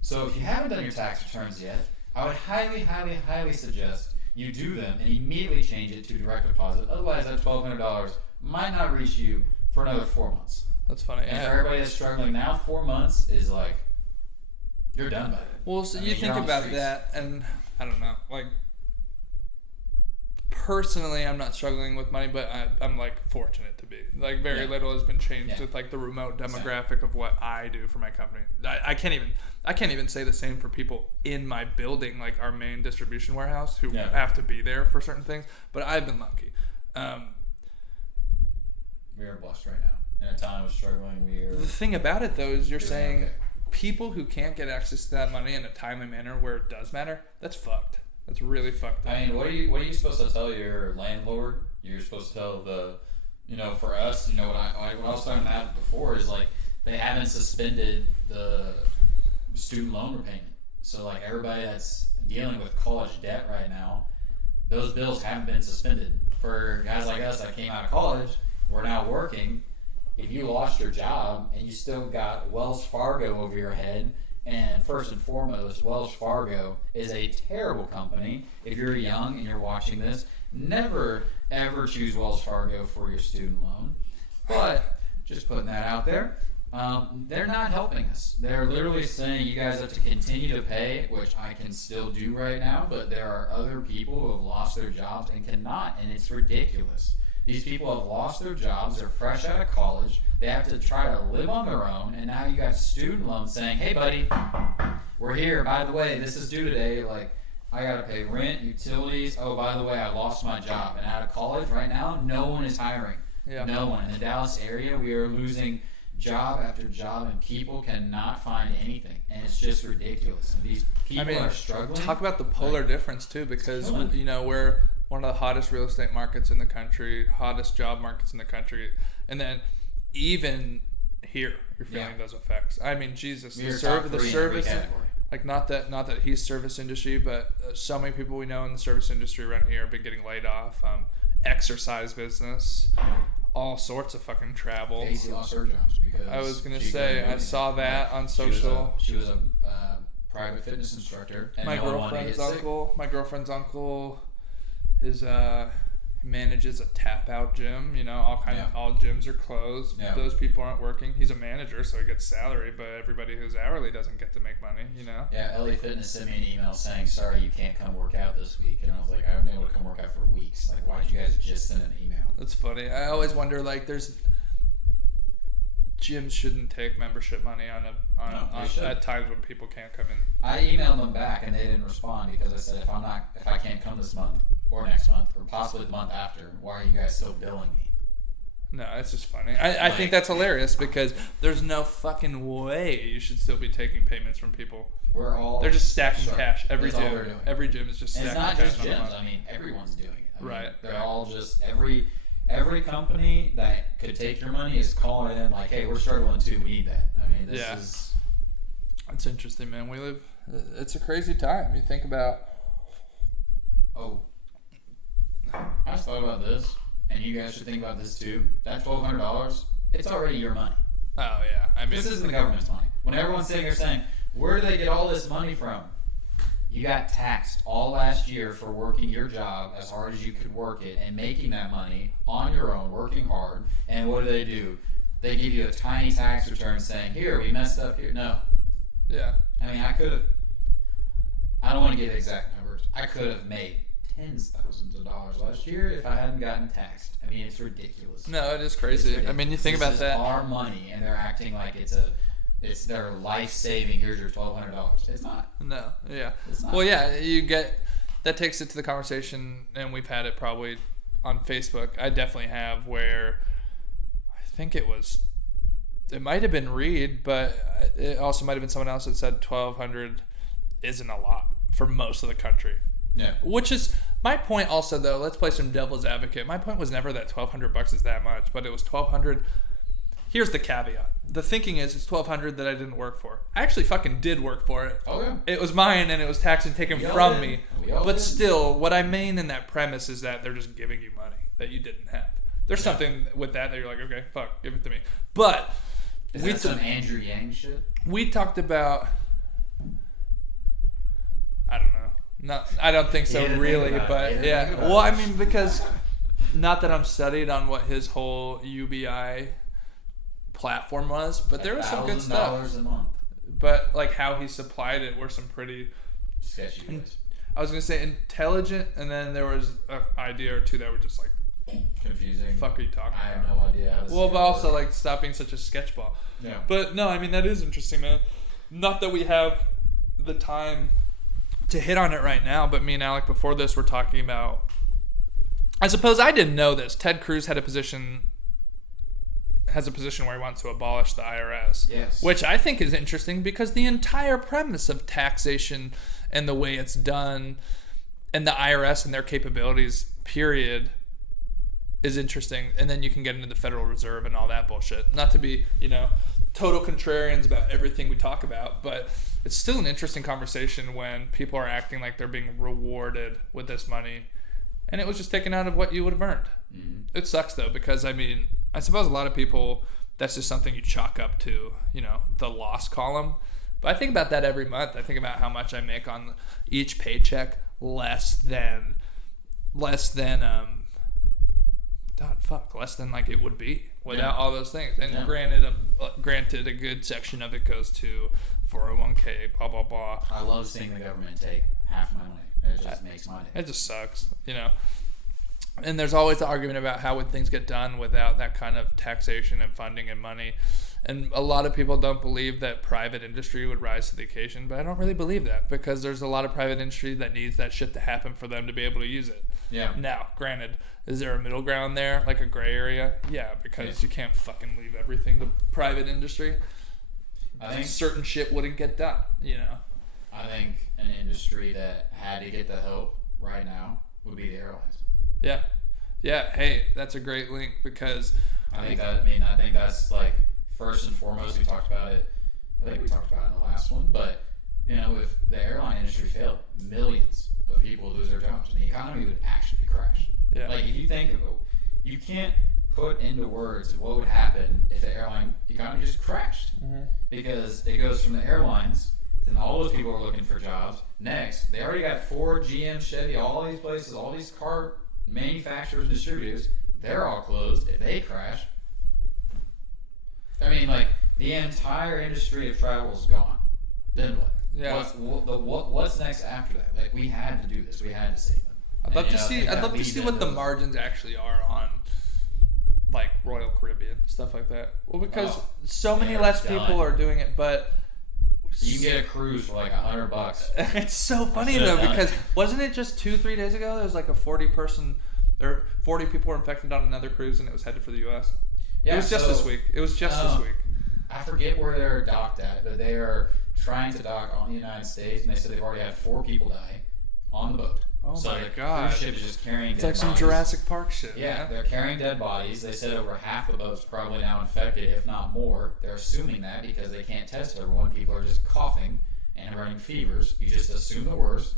So if you haven't done your tax returns yet, I would highly, highly, highly suggest you do them and immediately change it to direct deposit. Otherwise, that $1,200 might not reach you for another 4 months. That's funny. And for everybody that's struggling now, 4 months is like, you're done by it. Well, so you think about that, and I don't know, like, personally, I'm not struggling with money, but I'm like fortunate to be. Like, very little has been changed with like the remote demographic of what I do for my company. I can't even say the same for people in my building, like our main distribution warehouse, who have to be there for certain things. But I've been lucky. We are blessed right now. In a time of struggling, The thing about it though is you're saying people who can't get access to that money in a timely manner where it does matter, that's fucked. That's really fucked up. I mean, what are you supposed to tell your landlord? You're supposed to tell for us, what I was talking about before is like they haven't suspended the student loan repayment. So like everybody that's dealing with college debt right now, those bills haven't been suspended. For guys like us that came out of college, we're now working. If you lost your job and you still got Wells Fargo over your head, and first and foremost, Wells Fargo is a terrible company. If you're young and you're watching this, never ever choose Wells Fargo for your student loan. But just putting that out there, they're not helping us. They're literally saying you guys have to continue to pay, which I can still do right now, but there are other people who have lost their jobs and cannot, and it's ridiculous. These people have lost their jobs, they're fresh out of college, they have to try to live on their own, and now you got student loans saying, hey buddy, we're here, by the way, this is due today, like, I gotta pay rent, utilities, oh, by the way, I lost my job. And out of college right now, no one is hiring. Yeah. No one. In the Dallas area, we are losing job after job, and people cannot find anything, and it's just ridiculous. And these people are struggling. Talk about the polar difference too, because we're one of the hottest real estate markets in the country, hottest job markets in the country, and then even here you're feeling those effects. I mean, Jesus, the service, like not that he's service industry, but so many people we know in the service industry around here have been getting laid off. Exercise business, all sorts of fucking travel. Casey lost her jobs because I was gonna say I saw that on social. She was a private fitness instructor. And my girlfriend's uncle, his he manages a tap out gym. All gyms are closed. Yeah. Those people aren't working. He's a manager, so he gets salary, but everybody who's hourly doesn't get to make money. Yeah, LA Fitness sent me an email saying, sorry, you can't come work out this week. And I was like, I haven't been able to come work out for weeks. Like, why'd you guys just send an email? That's funny. I always wonder, like, gyms shouldn't take membership money at times when people can't come in. I emailed them back and they didn't respond because I said, if I can't come this month or next month or possibly the month after, why are you guys still billing me? No, it's just funny. I think that's hilarious because there's no fucking way you should still be taking payments from people. They're just stacking cash. Every That's gym. all they're doing. Every gym is just stacking cash. It's not just gyms. I mean, everyone's doing it. Right. They're all just every company that could take your money is calling in like, hey, we're struggling too. We need that. I mean, this is. It's interesting, man. It's a crazy time. You think about. Oh. I just thought about this, and you guys should think about this too. That $1,200, it's already your money. Oh yeah, I mean, this isn't the government's money. When everyone's sitting here saying, "Where do they get all this money from?" You got taxed all last year for working your job as hard as you could work it and making that money on your own, working hard. And what do? They give you a tiny tax return saying, "Here, we messed up here." No. Yeah. I mean, I don't want to give exact numbers. I could have made tens of thousands of dollars last year if I hadn't gotten taxed. I mean, it's ridiculous. No, it is crazy. I mean, you think about that. This is our money, and they're acting like it's their life saving. Here's your $1,200. It's not. No. Yeah. It's not. Well, yeah, that takes it to the conversation, and we've had it probably on Facebook. I definitely have, where I think it might have been Reid, but it also might have been someone else that said $1,200 isn't a lot for most of the country. Yeah. Which is my point also, though. Let's play some devil's advocate. My point was never that $1,200 is that much, but it was $1,200. Here's the caveat. The thinking is it's $1,200 that I didn't work for. I actually fucking did work for it. Oh, yeah. It was mine, and it was taxed and taken from me. But did. Still, what I mean in that premise is that they're just giving you money that you didn't have. There's something with that you're like, okay, fuck, give it to me. But is that some Andrew Yang shit? We talked about, I don't know. No, I don't think so, really, but yeah. Well, I mean, because not that I'm studied on what his whole UBI platform was, but there was some good stuff. $1,000 a month. But like how he supplied it were some pretty sketchy guys. I was gonna say intelligent, and then there was an idea or two that were just like confusing. Fuck are you talking about? I have no idea how to. Well, but also like stop being such a sketchball. Yeah. But no, I mean that is interesting, man. Not that we have the time to hit on it right now, but me and Alec before this were talking about, I suppose I didn't know this, Ted Cruz has a position where he wants to abolish the IRS. Yes. Which I think is interesting because the entire premise of taxation and the way it's done and the IRS and their capabilities, period, is interesting, and then you can get into the Federal Reserve and all that bullshit. Not to be, total contrarians about everything we talk about, but it's still an interesting conversation when people are acting like they're being rewarded with this money, and it was just taken out of what you would have earned. Mm-hmm. It sucks though, because I suppose a lot of people, that's just something you chalk up to, the loss column. But I think about that every month. I think about how much I make on each paycheck, less than like it would be without all those things. And granted, a good section of it goes to 401k, blah blah blah. I love seeing the government take half my money. It just makes money. It just sucks, And there's always the argument about how would things get done without that kind of taxation and funding and money. And a lot of people don't believe that private industry would rise to the occasion, but I don't really believe that, because there's a lot of private industry that needs that shit to happen for them to be able to use it. Yeah. Now, granted, is there a middle ground there, like a gray area? Yeah, because you can't fucking leave everything to private industry. I think certain shit wouldn't get done, I think an industry that had to get the help right now would be the airlines. Yeah. Yeah, hey, that's a great link, because I think that's like first and foremost. We talked about it. I think we talked about it in the last one. But if the airline industry failed, millions of people would lose their jobs, and the economy would actually crash. Yeah. Like if you think of it, you can't put into words what would happen if the airline economy just crashed. Mm-hmm. Because it goes from the airlines, then all those people are looking for jobs. Next, they already got Ford, GM, Chevy, all these places, all these car manufacturers and distributors. They're all closed. If they crash, the entire industry of travel is gone. Then what? Yeah. What's next after that? Like, we had to do this. We had to save them. I'd love to see what the margins actually are on, like, Royal Caribbean, stuff like that. Well, because so many less people are doing it, but you can get a cruise for like $100. It's so funny though, because wasn't it just 2-3 days ago there was like a 40 people were infected on another cruise, and it was headed for the U.S. Yeah, it was just this week. This week. I forget where they're docked at, but they are trying to dock on the United States, and they said they've already had 4 people die on the boat. Oh my god! The cruise ship is just carrying. It's like some bodies. Jurassic Park shit. Yeah, man. They're carrying dead bodies. They said over half the boat's probably now infected, if not more. They're assuming that because they can't test everyone. People are just coughing and running fevers. You just assume the worst,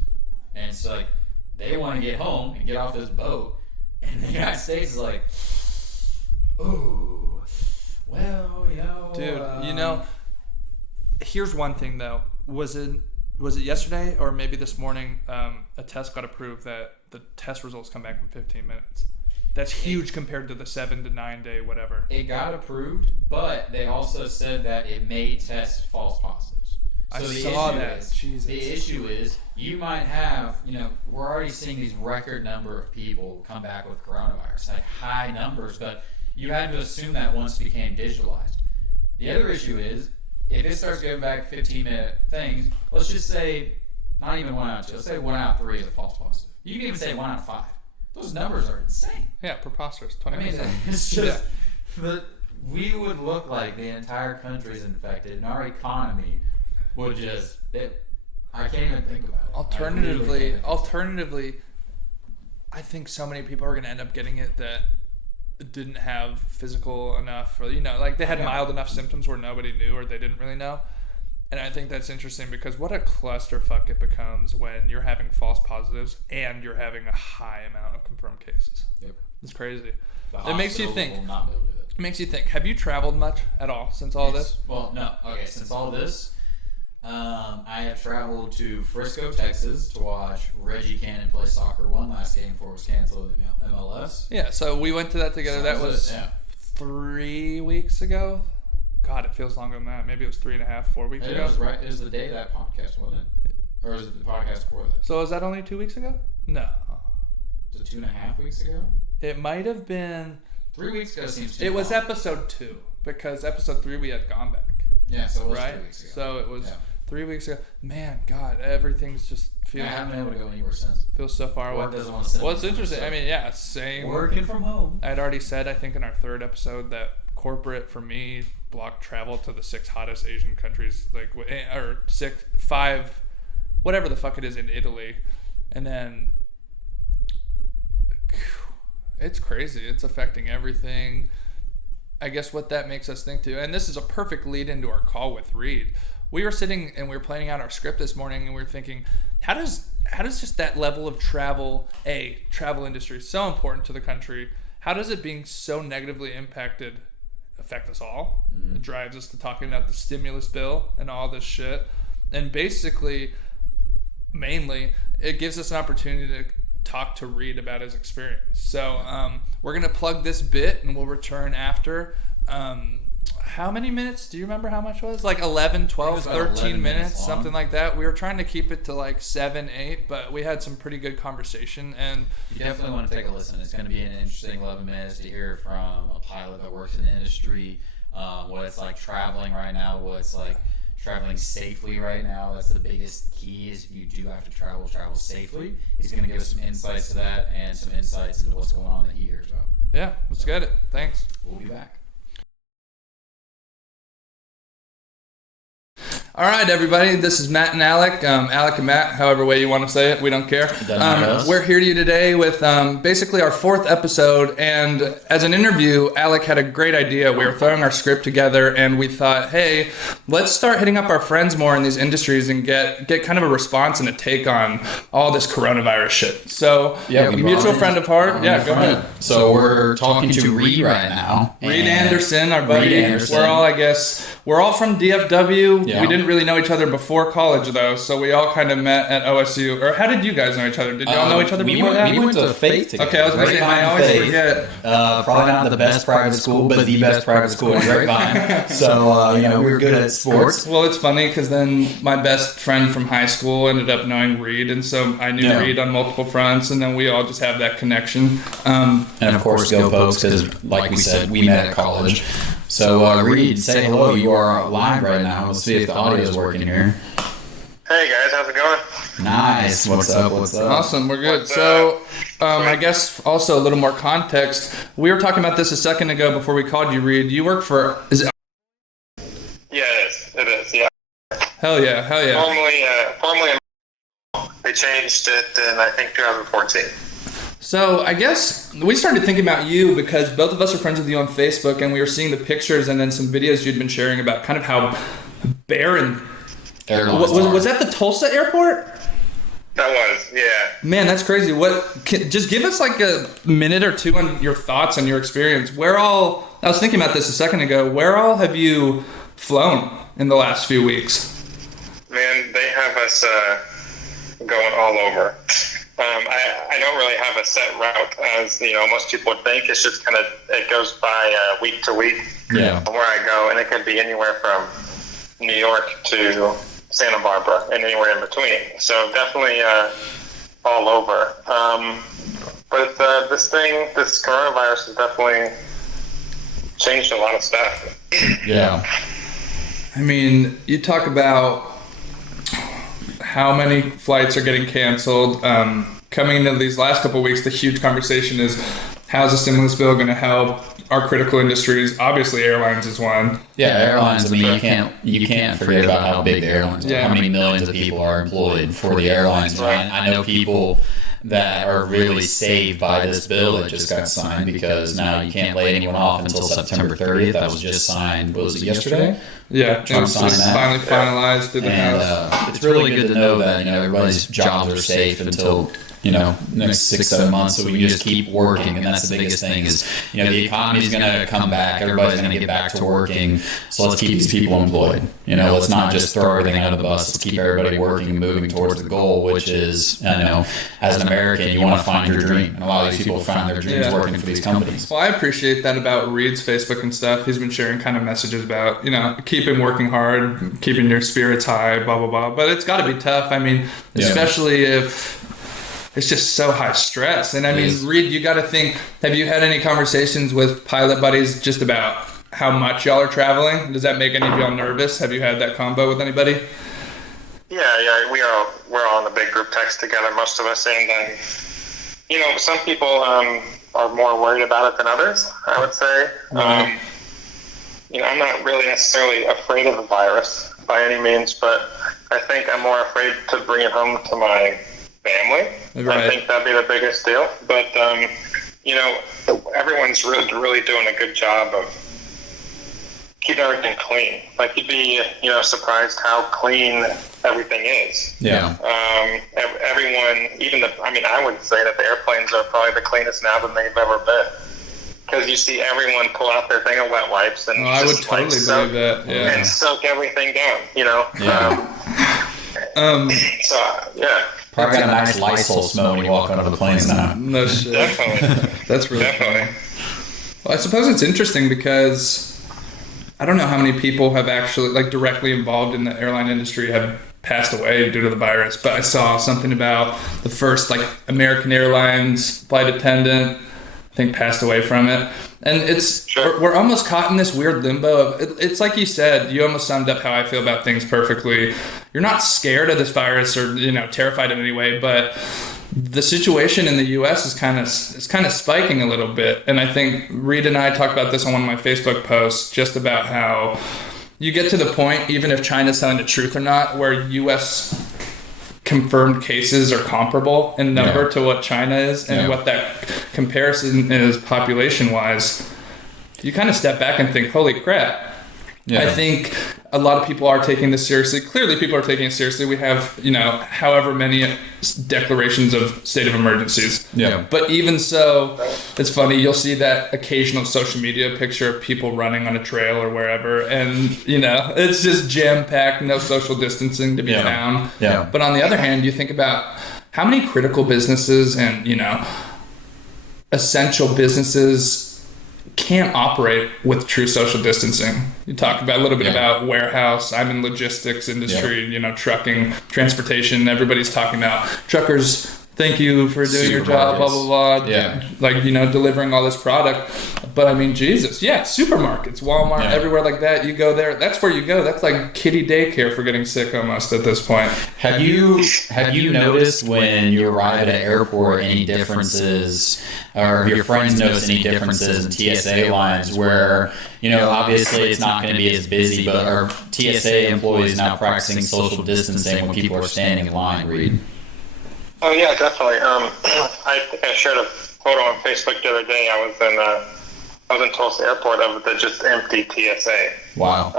and it's like they want to get home and get off this boat, and the United States is like, ooh, well, dude, here's one thing though. Was it yesterday or maybe this morning? A test got approved that the test results come back in 15 minutes. That's huge compared to the 7 to 9 day whatever. It got approved, but they also said that it may test false positives. So I saw that. Jesus. The issue is you might have, we're already seeing these record number of people come back with coronavirus, like high numbers, but you had to assume that once it became digitalized. The other issue is, if it starts going back 15-minute things, let's just say, not even 1 out of 2, let's say 1 out of 3 is a false positive. You can even say 1 out of 5. Those numbers are insane. Yeah, preposterous. 20%. It's just, we would look like the entire country's infected, and our economy would just, I can't even think about it. Alternatively, I think so many people are going to end up getting it that didn't have physical enough, or they had mild enough symptoms where nobody knew or they didn't really know. And I think that's interesting, because what a clusterfuck it becomes when you're having false positives and you're having a high amount of confirmed cases. Yep, it's crazy. It makes you think. Will not be able to do it. It makes you think. Have you traveled much at all since all this? Well, no. Okay, since all this, I have traveled to Frisco, Texas to watch Reggie Cannon play soccer. One last game before it was canceled in MLS. Yeah, so we went to that together. That was 3 weeks ago. God, it feels longer than that. Maybe it was 3.5, 4 weeks ago. It was the day of that podcast, wasn't it? Or was it the podcast before that? So is that only 2 weeks ago? No. Was it 2.5 weeks ago? It might have been 3 weeks ago. Seems too It was long. episode 2, because episode 3 we had gone back. Yeah, so it was right? 3 weeks ago. So it was 3 weeks ago. Man, God, everything's just feeling. I haven't been able to go anywhere since. Feels so far away. Doesn't want to send well, it's interesting. I mean, yeah, same. Working from home. I'd already said, I think in our 3rd episode, that corporate for me blocked travel to the 6 hottest Asian countries, or 5, whatever the fuck it is in Italy, and then It's crazy. It's affecting everything. I guess what that makes us think too, and this is a perfect lead into our call with Reid. We were sitting and we were planning out our script this morning, and we were thinking, how does just that level of travel industry is so important to the country, how does it being so negatively impacted affect us all? Mm-hmm. It drives us to talking about the stimulus bill and all this shit, and basically, mainly, it gives us an opportunity to talk to Reid about his experience. So we're going to plug this bit and we'll return after. How many minutes? Do you remember how much it was? Like 11, 12, 13 minutes, something like that. We were trying to keep it to like 7, 8, but we had some pretty good conversation. And you definitely want to take a listen. It's going to be an interesting 11 minutes to hear from a pilot that works in the industry, what it's like traveling right now, what it's like traveling safely right now. That's the biggest key, is if you do have to travel safely. He's going to give us some insights to that and some insights into what's going on that he hears about. Yeah, let's get it. Thanks. We'll be back. All right, everybody. This is Matt and Alec. Alec and Matt, however way you want to say it, we don't care. We're here to you today with basically our 4th episode. And as an interview, Alec had a great idea. We were throwing our script together, and we thought, hey, let's start hitting up our friends more in these industries and get kind of a response and a take on all this coronavirus shit. So, mutual friend of heart. Yeah, go ahead. So we're talking to Reid right now. Reid Anderson, our buddy. We're all from DFW. Yeah. We didn't really know each other before college, though, so we all kind of met at OSU. Or how did you guys know each other? Did y'all know each other before that? We went to Faith together. Okay, I was going to say, I always forget. Probably not the best private school, but the best private school in Grapevine. So, we were good at sports. Well, it's funny because then my best friend from high school ended up knowing Reid, and so I knew Reid on multiple fronts, and then we all just have that connection. And of course, go Pokes, because like we said, we met at college. So, Reid, say hello. You are live right now. Let's see if the audio is working here. Hey guys, how's it going? Nice. What's up? Awesome, we're good. So, I guess also a little more context. We were talking about this a second ago before we called you, Reid. You work for... Yeah, it is, yeah. Hell yeah. Formerly, they changed it in, I think, 2014. So I guess we started thinking about you because both of us are friends with you on Facebook, and we were seeing the pictures and then some videos you'd been sharing about kind of how barren. Was that the Tulsa airport? That was, yeah. Man, that's crazy. Just give us like a minute or two on your thoughts and your experience. I was thinking about this a second ago. Where all have you flown in the last few weeks? Man, they have us going all over. I don't really have a set route, as most people would think. It's just it goes by week to week where I go, and it could be anywhere from New York to Santa Barbara and anywhere in between. So definitely all over. But this coronavirus has definitely changed a lot of stuff. Yeah. I mean, you talk about how many flights are getting canceled. Coming into these last couple of weeks, the huge conversation is, how's the stimulus bill going to help our critical industries? Obviously, airlines is one. Yeah, airlines. I mean, you can't forget about how big the airlines are. How many millions of people are employed for the airlines. I know people that are really saved by this bill that just got signed, because now you can't lay anyone off until September 30th. That was just signed. What was it, yesterday? Yeah, Trump signed that. Finally finalized through the House. It's really good to know that everybody's jobs are safe until next 6-7 months, so we can just keep working. And that's the biggest thing is, the economy's going to come back, everybody's going to get back to working, so let's keep these people employed. Let's not just throw everything under the bus. Let's keep everybody working and moving towards the goal, which is, as an American, you want to find your dream, and a lot of these people find their dreams working for these companies. Well, I appreciate that about Reid's Facebook and stuff. He's been sharing kind of messages about, keeping working hard, keeping your spirits high, blah, blah, blah. But it's got to be tough. I mean, especially if it's just so high stress. And I mean, Reid, you got to think, have you had any conversations with pilot buddies just about how much y'all are traveling? Does that make any of y'all nervous? Have you had that combo with anybody? Yeah, we're all in a big group text together, most of us, and some people are more worried about it than others, I would say. I'm not really necessarily afraid of the virus by any means, but I think I'm more afraid to bring it home to my family. Right. I think that'd be the biggest deal. But everyone's really doing a good job of keeping everything clean. Like, you'd be, surprised how clean everything is. Yeah. Everyone, I would say that the airplanes are probably the cleanest now than they've ever been. Because you see everyone pull out their thing of wet wipes and I would totally believe that. Yeah. And soak everything down. Yeah. Probably got a nice Lysol smell when you walk onto the planes now. No shit. Definitely. That's really funny. Well, I suppose it's interesting because I don't know how many people have actually, like, directly involved in the airline industry have passed away due to the virus, but I saw something about the first, like, American Airlines flight attendant, I think, passed away from it. And we're almost caught in this weird limbo of, it's like you said, you almost summed up how I feel about things perfectly. You're not scared of this virus or, terrified in any way, but the situation in the U.S. is kind of spiking a little bit. And I think Reid and I talked about this on one of my Facebook posts, just about how you get to the point, even if China's telling the truth or not, where U.S. confirmed cases are comparable in number to what China is, and what that comparison is population-wise. You kind of step back and think, holy crap. Yeah. I think a lot of people are taking this seriously. Clearly, people are taking it seriously. We have, however many declarations of state of emergencies. Yeah. But even so, it's funny. You'll see that occasional social media picture of people running on a trail or wherever, and it's just jam-packed, no social distancing to be found. Yeah. But on the other hand, you think about how many critical businesses and essential businesses can't operate with true social distancing. You talked about a little bit about warehouse. I'm in logistics industry, trucking, transportation. Everybody's talking about truckers. Thank you for doing your job, blah, blah, blah. Yeah. Like, delivering all this product. But I mean, Jesus. Yeah, supermarkets, Walmart, everywhere like that. You go there. That's where you go. That's like kiddie daycare for getting sick almost at this point. Have you noticed when you arrive at an airport any differences, or have your friends noticed any differences in TSA lines where, obviously it's not going to be as busy, but are TSA employees now practicing social distancing when people are standing in line, Reid? Oh yeah, definitely. I think I shared a photo on Facebook the other day. I was in Tulsa Airport of the just empty TSA. Wow.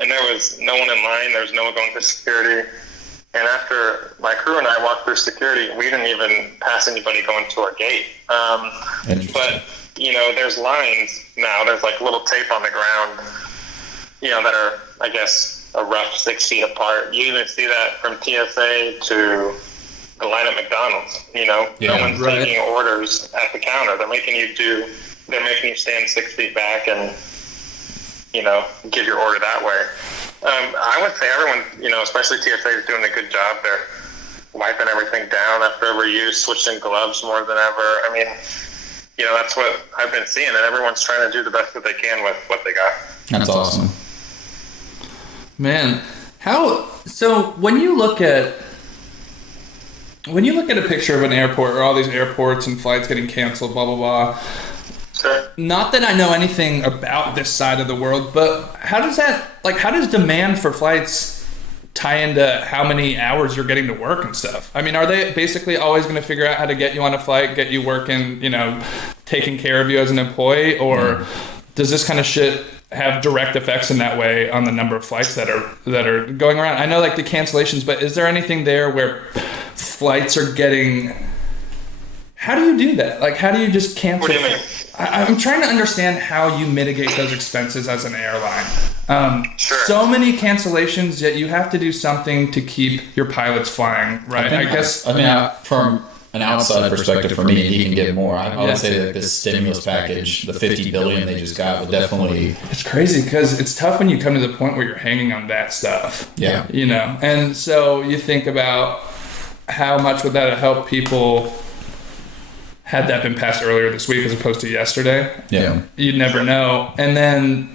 And there was no one in line. There was no one going through security. And after my crew and I walked through security, we didn't even pass anybody going to our gate. But there's lines now. There's like little tape on the ground, that are, I guess, a rough 6 feet apart. You even see that from TSA to the line at McDonald's. No one's taking orders at the counter. They're making you stand 6 feet back and give your order that way. I would say everyone, especially TSA, is doing a good job. They're wiping everything down after every use, switching gloves more than ever. I mean, that's what I've been seeing, and everyone's trying to do the best that they can with what they got. That's awesome. Man, so when you look at a picture of an airport or all these airports and flights getting canceled, blah, blah, blah, sure. Not that I know anything about this side of the world, but how does demand for flights tie into how many hours you're getting to work and stuff? I mean, are they basically always going to figure out how to get you on a flight, get you working, taking care of you as an employee, or does this kind of shit have direct effects in that way on the number of flights that are going around? I know like the cancellations, but is there anything there where flights are getting... How do you do that? Like, how do you just cancel? What do you mean? I'm trying to understand how you mitigate those expenses as an airline. Sure. So many cancellations, yet you have to do something to keep your pilots flying, right? I guess from an outside perspective, for me, he can get more. I would say that this stimulus package, the $50 billion they just got, would definitely... It's crazy because it's tough when you come to the point where you're hanging on that stuff. Yeah. And so you think about how much would that have helped people had that been passed earlier this week as opposed to yesterday. Yeah. You'd never know. And then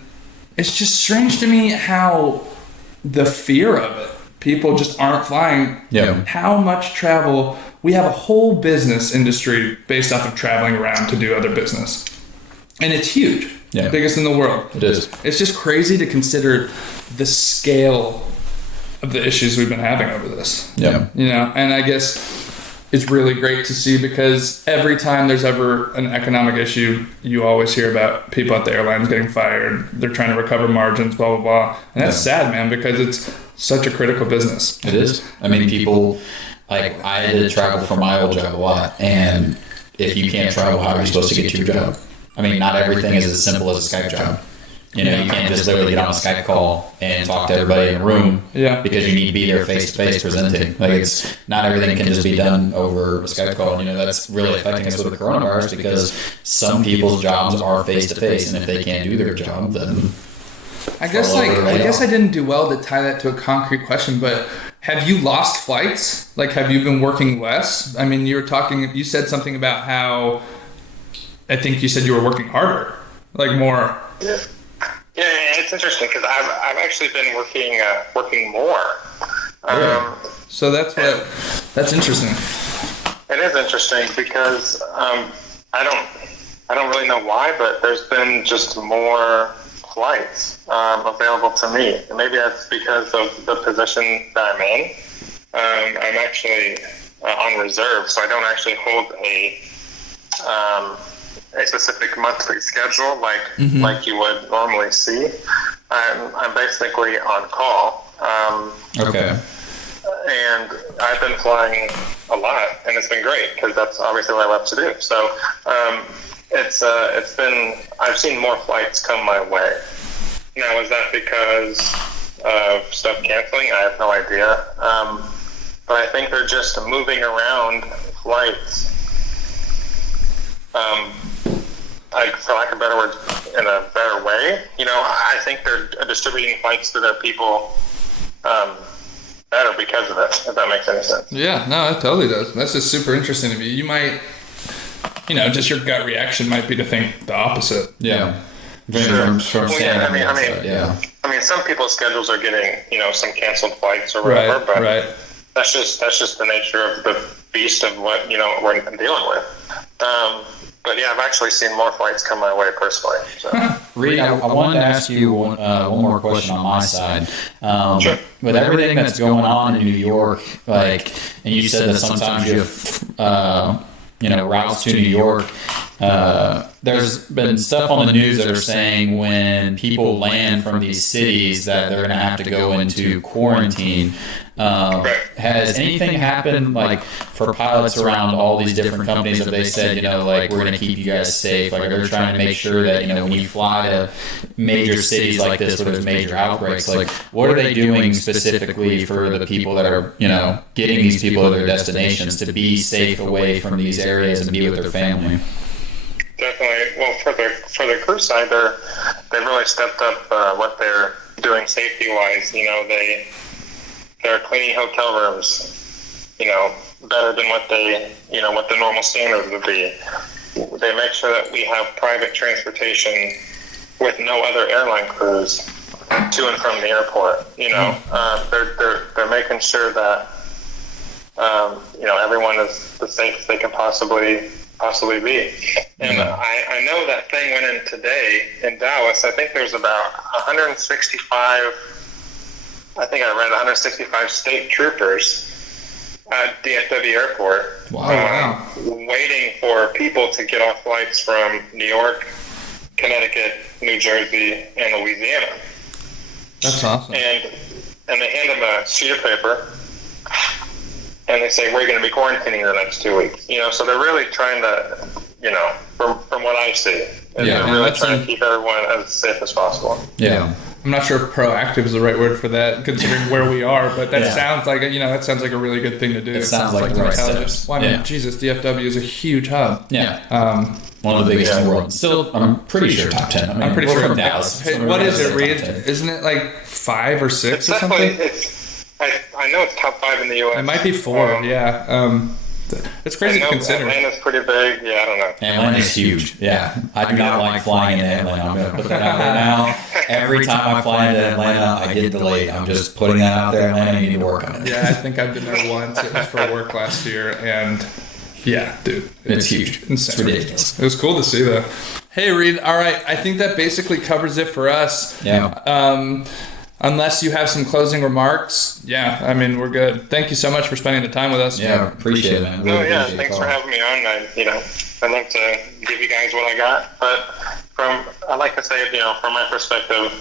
it's just strange to me how the fear of it, people just aren't flying. Yeah. How much travel, we have a whole business industry based off of traveling around to do other business. And it's huge. Yeah. Biggest in the world. It is. It's just crazy to consider the scale of the issues we've been having over this. Yeah. And I guess is really great to see, because every time there's ever an economic issue, you always hear about people at the airlines getting fired. They're trying to recover margins, blah, blah, blah. And that's sad, man, because it's such a critical business. It is. I mean, people, like, I had to travel for my old job a lot, and if you can't travel, how are you supposed to get to your job? I mean, not everything is as simple as a Skype job. You know, you can't just literally get on a Skype call and talk to everybody in the room because you need to be there face to face presenting. Like, it's not everything can just be done over a Skype call. You know, that's really affecting us with the coronavirus, because some people's jobs are face to face, and if they can't do their job, then I guess I didn't do well to tie that to a concrete question, but have you lost flights? Like, have you been working less? I mean, you said something about how, I think you said you were working harder, like more. Yeah, it's interesting because I've actually been working more. So that's interesting. It is interesting because I don't really know why, but there's been just more flights available to me. Maybe that's because of the position that I'm in. I'm actually on reserve, so I don't actually hold a specific monthly schedule like you would normally see. I'm basically on call. okay. And I've been flying a lot, and it's been great because that's obviously what I love to do. So it's been, I've seen more flights come my way. Now, is that because of stuff canceling? I have no idea. But I think they're just moving around flights, like, for lack of better words, in a better way. You know, I think they're distributing flights to their people better because of it, if that makes any sense. Yeah, no, it totally does. That's just super interesting to me. You might, just your gut reaction might be to think the opposite. Yeah. Sure. I mean, some people's schedules are getting, some canceled flights or whatever, but that's just the nature of the beast of what, we're dealing with. But yeah, I've actually seen more flights come my way personally. So. Reid, I wanted to ask you one more question on my side. Sure. With everything that's going on in New York, and you said that sometimes you have, routes to New York. There's been stuff on the news that are saying when people land from these cities that they're going to have to go into quarantine. Has anything happened, for pilots around all these different companies that they said, we're going to keep you guys safe? Like, they're trying to make sure that, when you fly to major cities like this where there's major outbreaks, what are they doing specifically for the people that are, getting these people to their destinations to be safe away from these areas and be with their family? Definitely. Well, for the crew side, they've really stepped up what they're doing safety-wise. They're cleaning hotel rooms, better than what the normal standard would be. They make sure that we have private transportation with no other airline crews to and from the airport. They're making sure that everyone is the safest they can possibly be. And I know that thing went in today in Dallas. I think there's about 165 state troopers at DFW Airport. Wow. Waiting for people to get off flights from New York, Connecticut, New Jersey, and Louisiana. That's awesome. And they hand them a sheet of paper, and they say, we're going to be quarantining the next 2 weeks. So they're really trying to, from what I see, they're really trying to keep everyone as safe as possible. Yeah. I'm not sure if proactive is the right word for that, considering where we are, but that sounds like a really good thing to do. It sounds like the right steps. Well, I mean, Jesus, DFW is a huge hub. Yeah. One of the biggest in the world. Still, I'm pretty sure top 10. I mean, I'm pretty sure from Dallas. Hey, what is it, Reid? Isn't it like 5 or 6 or something? I know it's top 5 in the U.S. It might be 4. It's crazy to consider. Atlanta's pretty big. Yeah, I don't know. Atlanta's huge. Yeah. I do not like flying into Atlanta. I'm going to put that out there now. Every time I fly into Atlanta, I get delayed. I'm just putting that out there. Atlanta, you need to work on it. Yeah, I think I've been there once. It was for work last year, and yeah, dude. It's huge. It's ridiculous. It was cool to see, though. Hey, Reid. All right. I think that basically covers it for us. Yeah. unless you have some closing remarks, yeah, I mean, we're good. Thank you so much for spending the time with us. Yeah, appreciate it, man. No, yeah, thanks for having me on. I'd love to give you guys what I got, but I like to say, from my perspective,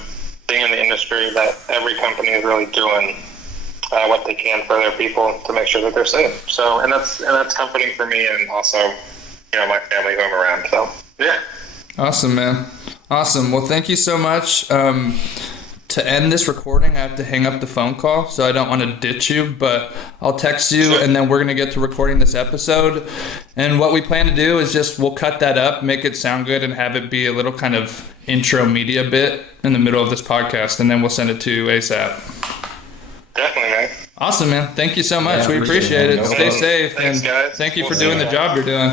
being in the industry, that every company is really doing what they can for their people to make sure that they're safe. So, and that's comforting for me, and also, my family who I'm around. So, yeah. Awesome, man. Awesome. Well, thank you so much. To end this recording, I have to hang up the phone call, so I don't want to ditch you, but I'll text you, and then we're going to get to recording this episode. And what we plan to do is we'll cut that up, make it sound good, and have it be a little kind of intro media bit in the middle of this podcast, and then we'll send it to ASAP. Definitely, man. Awesome, man. Thank you so much. Yeah, we appreciate it. No Stay problem. safe. Thanks, and guys. thank you for We'll doing see the you. job you're doing.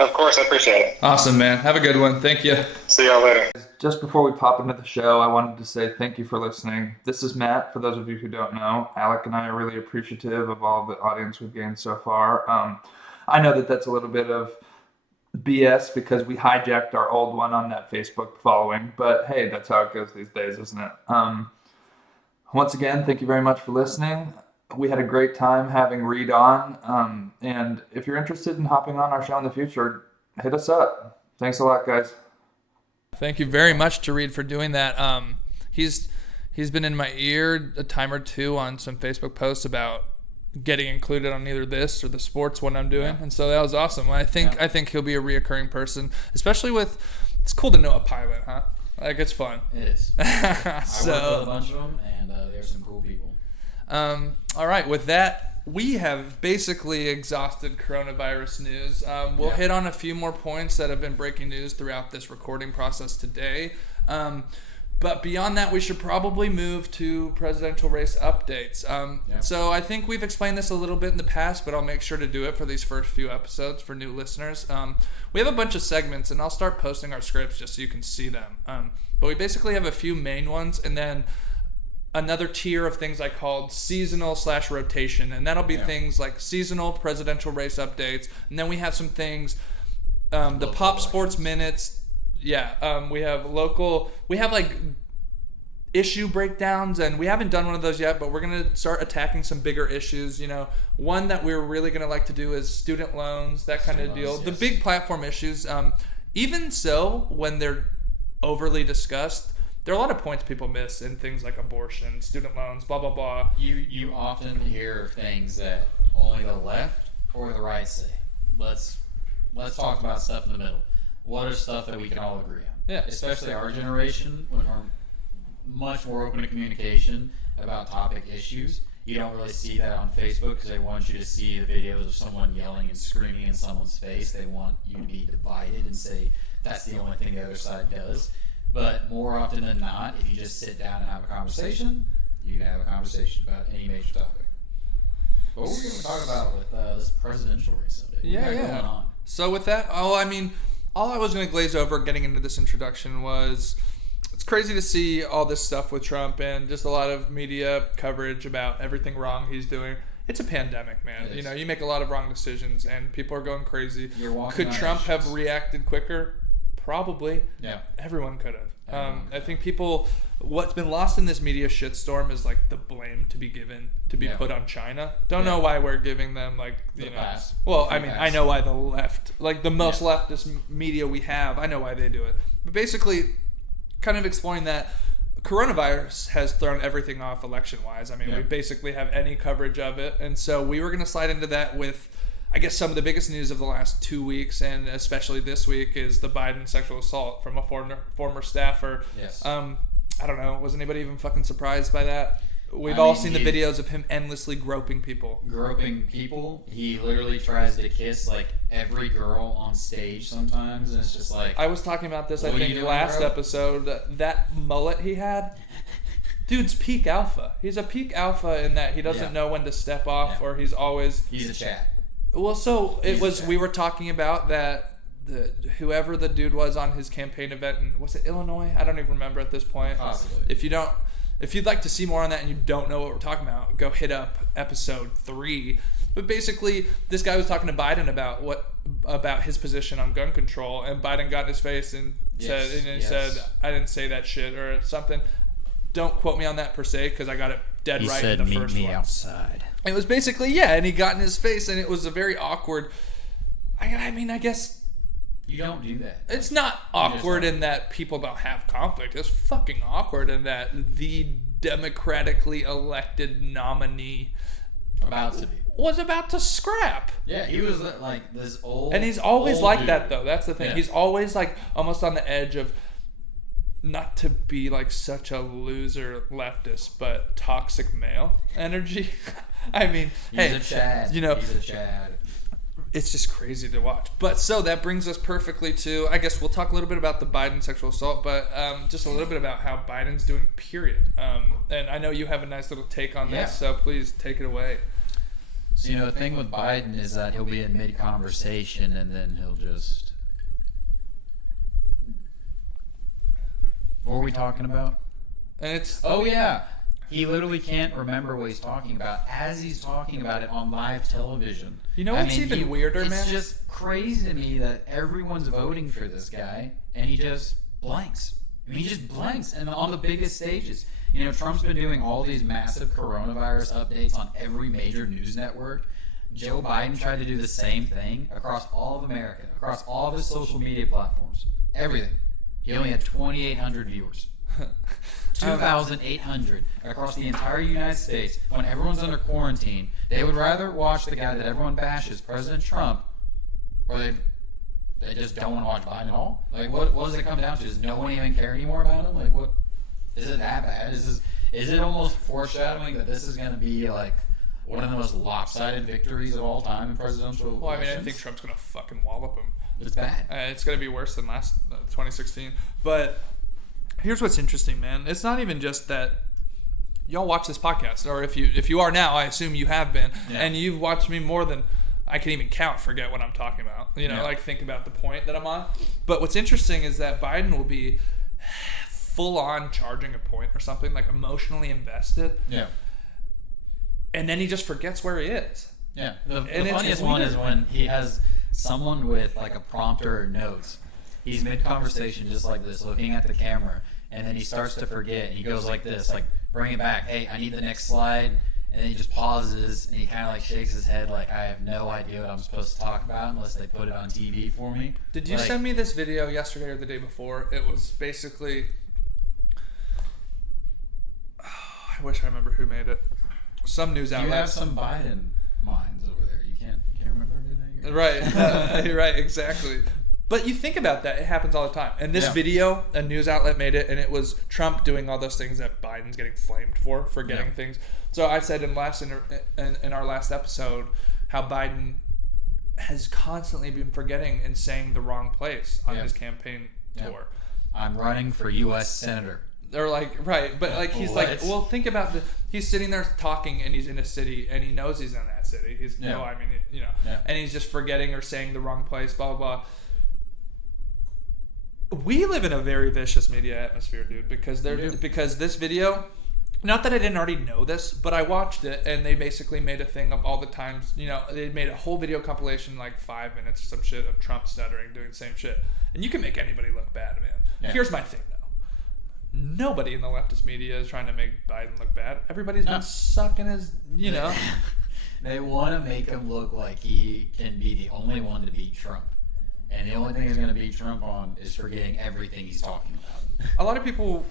Of course, I appreciate it. Awesome, man. Have a good one. Thank you. See y'all later. Just before we pop into the show, I wanted to say thank you for listening. This is Matt. For those of you who don't know, Alec and I are really appreciative of all the audience we've gained so far. I know that that's a little bit of BS because we hijacked our old one on that Facebook following, but hey, that's how it goes these days, isn't it? Once again, thank you very much for listening. We had a great time having Reid on, and if you're interested in hopping on our show in the future, hit us up. Thanks a lot, guys. Thank you very much to Reid for doing that. He's been in my ear a time or two on some Facebook posts about getting included on either this or the sports one I'm doing, and so that was awesome. I think he'll be a reoccurring person, especially with. It's cool to know a pilot, huh? Like, it's fun. It is. I work with a bunch of them, and there's some cool people. All right, with that, we have basically exhausted coronavirus news. We'll hit on a few more points that have been breaking news throughout this recording process today. But beyond that, we should probably move to presidential race updates. So I think we've explained this a little bit in the past, but I'll make sure to do it for these first few episodes for new listeners. We have a bunch of segments, and I'll start posting our scripts just so you can see them. But we basically have a few main ones, and then another tier of things I called seasonal/rotation, and that'll be things like seasonal presidential race updates, and then we have some things, the pop sports minutes. We have local. We have like issue breakdowns, and we haven't done one of those yet, but we're gonna start attacking some bigger issues. One that we're really gonna like to do is student loans, that kind of deal. Yes. The big platform issues. Even so, when they're overly discussed, there are a lot of points people miss in things like abortion, student loans, blah, blah, blah. You often hear things that only the left or the right say. Let's talk about stuff in the middle. What are stuff that we can all agree on? Yeah. Especially our generation, when we're much more open to communication about topic issues. You don't really see that on Facebook because they want you to see the videos of someone yelling and screaming in someone's face. They want you to be divided and say that's the only thing the other side does. But more often than not, if you just sit down and have a conversation, you can have a conversation about any major topic. What were we going to talk about with this presidential race update? What we got going on? So with that, all I was going to glaze over getting into this introduction was it's crazy to see all this stuff with Trump and just a lot of media coverage about everything wrong he's doing. It's a pandemic, man. You make a lot of wrong decisions and people are going crazy. Could Trump have reacted quicker? Probably. Yeah. Everyone could have. I think what's been lost in this media shitstorm is like the blame to be given, to be put on China. Don't know why we're giving them pass. Well, I mean, I know why the left, like the most leftist media we have, I know why they do it. But basically, kind of exploring that, coronavirus has thrown everything off election-wise. I mean, we basically have any coverage of it. And so we were going to slide into that with, I guess, some of the biggest news of the last 2 weeks, and especially this week, is the Biden sexual assault from a former staffer. Yes. I don't know. Was anybody even fucking surprised by that? We've all seen the videos of him endlessly groping people. He literally tries to kiss like every girl on stage sometimes, and it's just like... I was talking about this, I think, last episode. That mullet he had... Dude's peak alpha. He's a peak alpha in that he doesn't know when to step off, or he's always... He's a Chad. Well, so we were talking about that whoever the dude was on his campaign event in, was it Illinois? I don't even remember at this point. Possibly. If you'd like to see more on that and you don't know what we're talking about, go hit up episode 3. But basically, this guy was talking to Biden about his position on gun control, and Biden got in his face and said, I didn't say that shit or something. Don't quote me on that per se, because I got it dead He right said, in the "Meet first me one. outside." It was basically, and he got in his face, and it was a very awkward. I mean, I guess You don't do that. it's not awkward in that people don't have conflict. It's fucking awkward in that the democratically elected nominee was about to scrap. Yeah, he was like this old. And he's always like dude. that, though. That's the thing. Yeah. He's always like almost on the edge of, not to be like such a loser leftist, but toxic male energy. I mean, He's a Chad. you know, He's a Chad. it's just crazy to watch. But so that brings us perfectly to, I guess we'll talk a little bit about the Biden sexual assault, but just a little bit about how Biden's doing, period. And I know you have a nice little take on this, so please take it away. So, the thing with Biden is that he'll be in mid-conversation and then he'll just... What were we talking about? And it's... Oh, yeah. He literally can't remember what he's talking about as he's talking about it on live television. You know what's even weirder, man? It's just crazy to me that everyone's voting for this guy and he just blanks. I mean, he just blanks, and on the biggest stages. Trump's been doing all these massive coronavirus updates on every major news network. Joe Biden tried to do the same thing across all of America, across all of his social media platforms, everything. He only had 2,800 viewers. 2,800 across the entire United States. When everyone's under quarantine, they would rather watch the guy that everyone bashes, President Trump, or they just don't want to watch Biden at all. Like, what does it come down to? Does no one even care anymore about him? Like, what? Is it that bad? Is it almost foreshadowing that this is going to be like one of the most lopsided victories of all time in presidential elections? Well, I mean, I think Trump's going to fucking wallop him. It's bad. It's going to be worse than last 2016. But here's what's interesting, man. It's not even just that y'all watch this podcast, or if you are now, I assume you have been, and you've watched me more than I can even count, forget what I'm talking about. Like think about the point that I'm on. But what's interesting is that Biden will be full on charging a point or something, like emotionally invested. Yeah. And then he just forgets where he is. Yeah. The funniest one is when he has someone with like a prompter or notes. He's mid-conversation just like this, looking at the camera, and then he starts to forget. And he goes like this, like, bring it back. Hey, I need the next slide. And then he just pauses, and he kind of like shakes his head like, I have no idea what I'm supposed to talk about unless they put it on TV for me. Did you send me this video yesterday or the day before? It was basically... I wish I remember who made it. Some news outlet. You have some Biden minds over there. You can't remember anything? Right. Right, exactly. But you think about that, it happens all the time. And this video, a news outlet made it, and it was Trump doing all those things that Biden's getting flamed for getting things. So I said in our last episode how Biden has constantly been forgetting and saying the wrong place on his campaign tour. I'm running for U.S. Senator. Or like, right, but like he's like, well, think about he's sitting there talking, and he's in a city, and he knows he's in that city. He's and he's just forgetting or saying the wrong place, blah blah blah. We live in a very vicious media atmosphere, dude, because this video, not that I didn't already know this, but I watched it, and they basically made a thing of all the times, they made a whole video compilation, like 5 minutes or some shit of Trump stuttering, doing the same shit. And you can make anybody look bad, man. Yeah. Here's my thing, though. Nobody in the leftist media is trying to make Biden look bad. Everybody's been sucking his, They want to make him look like he can be the only one to beat Trump. And the only thing he's going to beat Trump on is forgetting everything he's talking about. A lot of people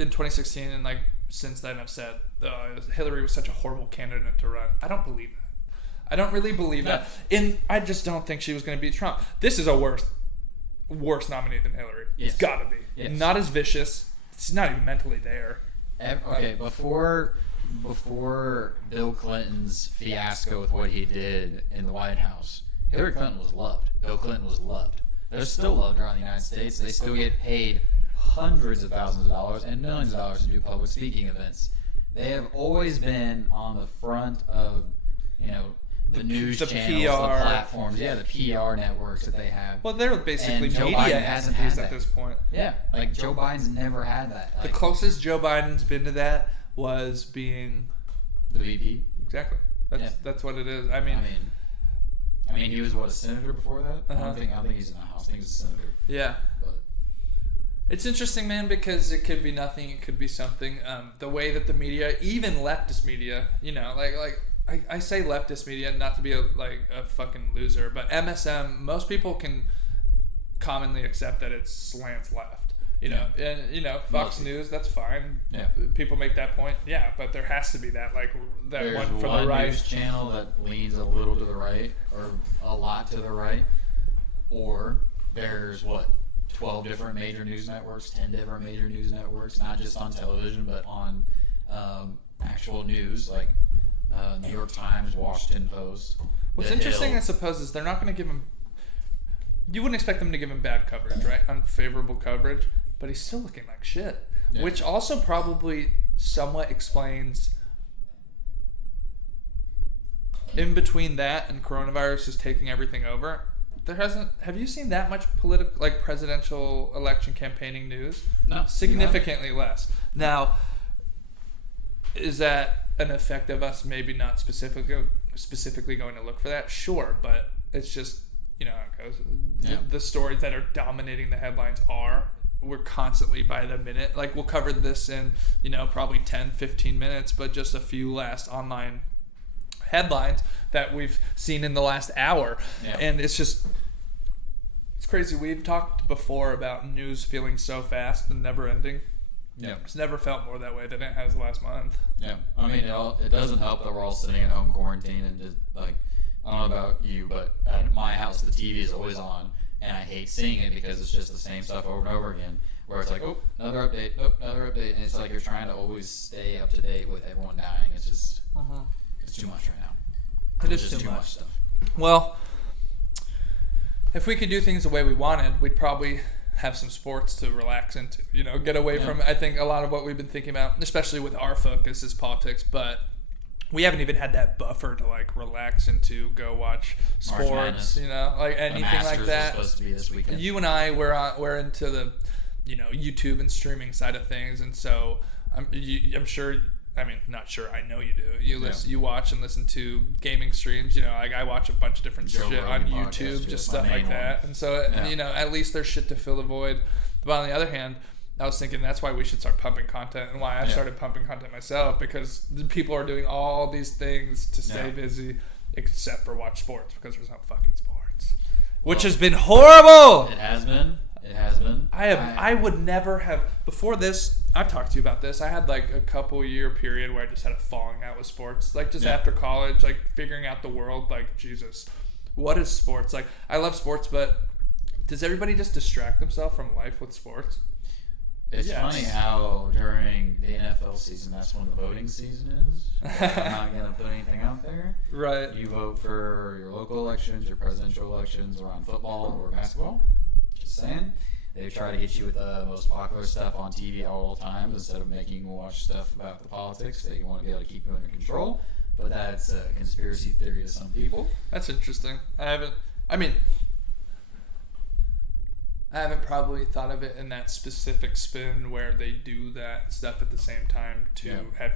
in 2016 and like since then have said Hillary was such a horrible candidate to run. I don't believe that. I don't really believe that. And I just don't think she was going to beat Trump. This is a worse nominee than Hillary. Yes. It's got to be. Yes. Not as vicious. She's not even mentally there. Okay, before Bill Clinton's fiasco with what he did in the White House, Hillary Clinton was loved. Bill Clinton was loved. They're still loved around the United States. They still get paid hundreds of thousands of dollars and millions of dollars to do public speaking events. They have always been on the front of, the news channels, PR. the platforms, the PR networks that they have. Well, they're basically Joe media Biden hasn't had entities that at this point. Yeah, like Joe Biden's never had that. Like, The closest Joe Biden's been to that was being the VP. Exactly. That's what it is. I mean, he was a senator before that. I don't think he's in the House. I think he's a senator. Yeah. But It's interesting, man, because it could be nothing, it could be something. The way that the media, even leftist media, I say leftist media not to be a fucking loser, but MSM, most people can commonly accept that it slants left. And Fox News, that's fine. Yeah. People make that point. Yeah, but there has to be that There's one from the right. News channel that leans a little to the right, or a lot to the right, or there's 12 different major news networks, 10 different major news networks, not just on television, but on actual news, like New York Times, Washington Post. What's interesting, I suppose, is they're not going to give him... You wouldn't expect them to give him bad coverage, right? Unfavorable coverage. But he's still looking like shit. Yeah. Which also probably somewhat explains... In between that and coronavirus is taking everything over... Have you seen that much presidential election campaigning news? No. Significantly less. Now, is that an effect of us maybe not specifically going to look for that? Sure, but it's just, how it goes. Yeah. The stories that are dominating the headlines we're constantly by the minute. We'll cover this in, probably 10, 15 minutes, but just a few last online headlines that we've seen in the last hour. Yeah. And it's crazy. We've talked before about news feeling so fast and never ending. Yeah. It's never felt more that way than it has last month. Yeah. I mean, it doesn't help that we're all sitting at home quarantine and just I don't know about you, but at my house the TV is always on and I hate seeing it because it's just the same stuff over and over again. Where it's another update, and it's you're trying to always stay up to date with everyone dying. It's just it's too much right now. It is too much stuff. Well, if we could do things the way we wanted, we'd probably have some sports to relax into. Get away from, I think, a lot of what we've been thinking about, especially with our focus is politics, but we haven't even had that buffer to relax into, go watch sports, anything like that. Supposed to be this weekend. You and I, we're into the, YouTube and streaming side of things, and so I'm sure. I mean, not sure. I know you do. You watch and listen to gaming streams. I watch a bunch of different shit on YouTube, just stuff like that. And so, at least there's shit to fill the void. But on the other hand, I was thinking that's why we should start pumping content, and why I've started pumping content myself, because people are doing all these things to stay busy, except for watch sports, because there's no fucking sports, which has been horrible. It has been. I would never have before this. I've talked to you about this. I had a couple year period where I just had a falling out with sports. After college, figuring out the world. Jesus, what is sports? I love sports, but does everybody just distract themselves from life with sports? It's funny how during the NFL season, that's when the voting season is. I'm not going to put anything out there. Right. You vote for your local elections, your presidential elections around football or basketball. Just saying. They try to get you with the most popular stuff on TV at all times instead of making you watch stuff about the politics. They want to be able to keep you under control. But that's a conspiracy theory to some people. That's interesting. I haven't probably thought of it in that specific spin where they do that stuff at the same time have.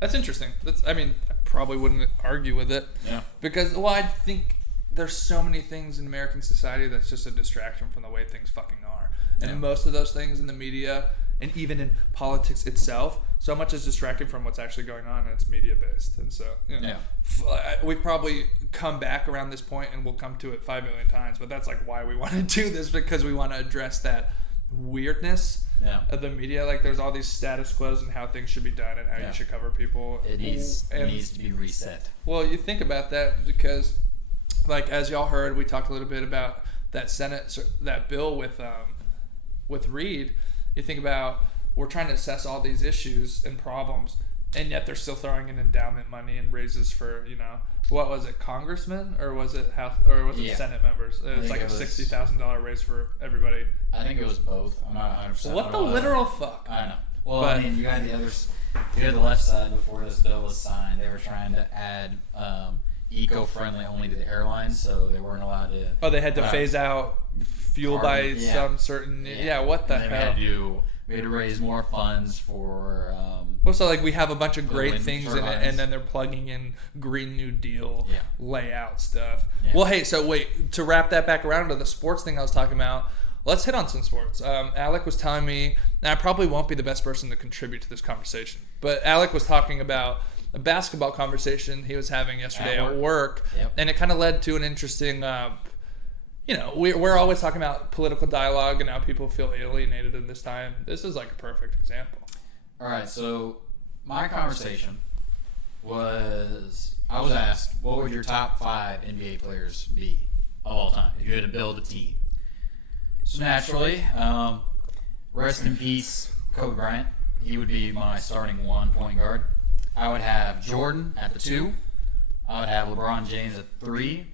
That's interesting. I probably wouldn't argue with it. Yeah. Because, I think there's so many things in American society that's just a distraction from the way things fucking are. And most of those things in the media and even in politics itself, so much is distracting from what's actually going on, and it's media based. And so, we've probably come back around this point, and we'll come to it 5 million times, but that's why we want to do this, because we want to address that weirdness of the media. There's all these status quos and how things should be done and how you should cover people. It needs to be reset. Well, you think about that because, as y'all heard, we talked a little bit about that bill with Reid. You think about, we're trying to assess all these issues and problems, and yet they're still throwing in endowment money and raises for, what was it, congressmen, or was it House, or was it Senate members? It was a $60,000 raise for everybody. I think it was both. I'm not 100%. What the literal fuck? I don't know. Well, you got the left side before this bill was signed. They were trying to add eco-friendly only to the airlines, so they weren't allowed to. Oh, they had to phase out fuel by some certain. What the hell? We had to raise more funds for. So we have a bunch of great things in it, and then they're plugging in Green New Deal layout stuff. Yeah. Well, hey, so wait, to wrap that back around to the sports thing I was talking about. let's hit on some sports. Alec was telling me, and I probably won't be the best person to contribute to this conversation, but Alec was talking about a basketball conversation he was having yesterday at work, and it kind of led to an interesting, we're always talking about political dialogue and how people feel alienated in this time. This is like a perfect example. All right, so my conversation was, I was asked, what would your top 5 NBA players be of all time if you had to build a team? So naturally, rest in peace, Kobe Bryant. He would be my starting 1 point guard. I would have Jordan at the 2. I would have LeBron James at 3.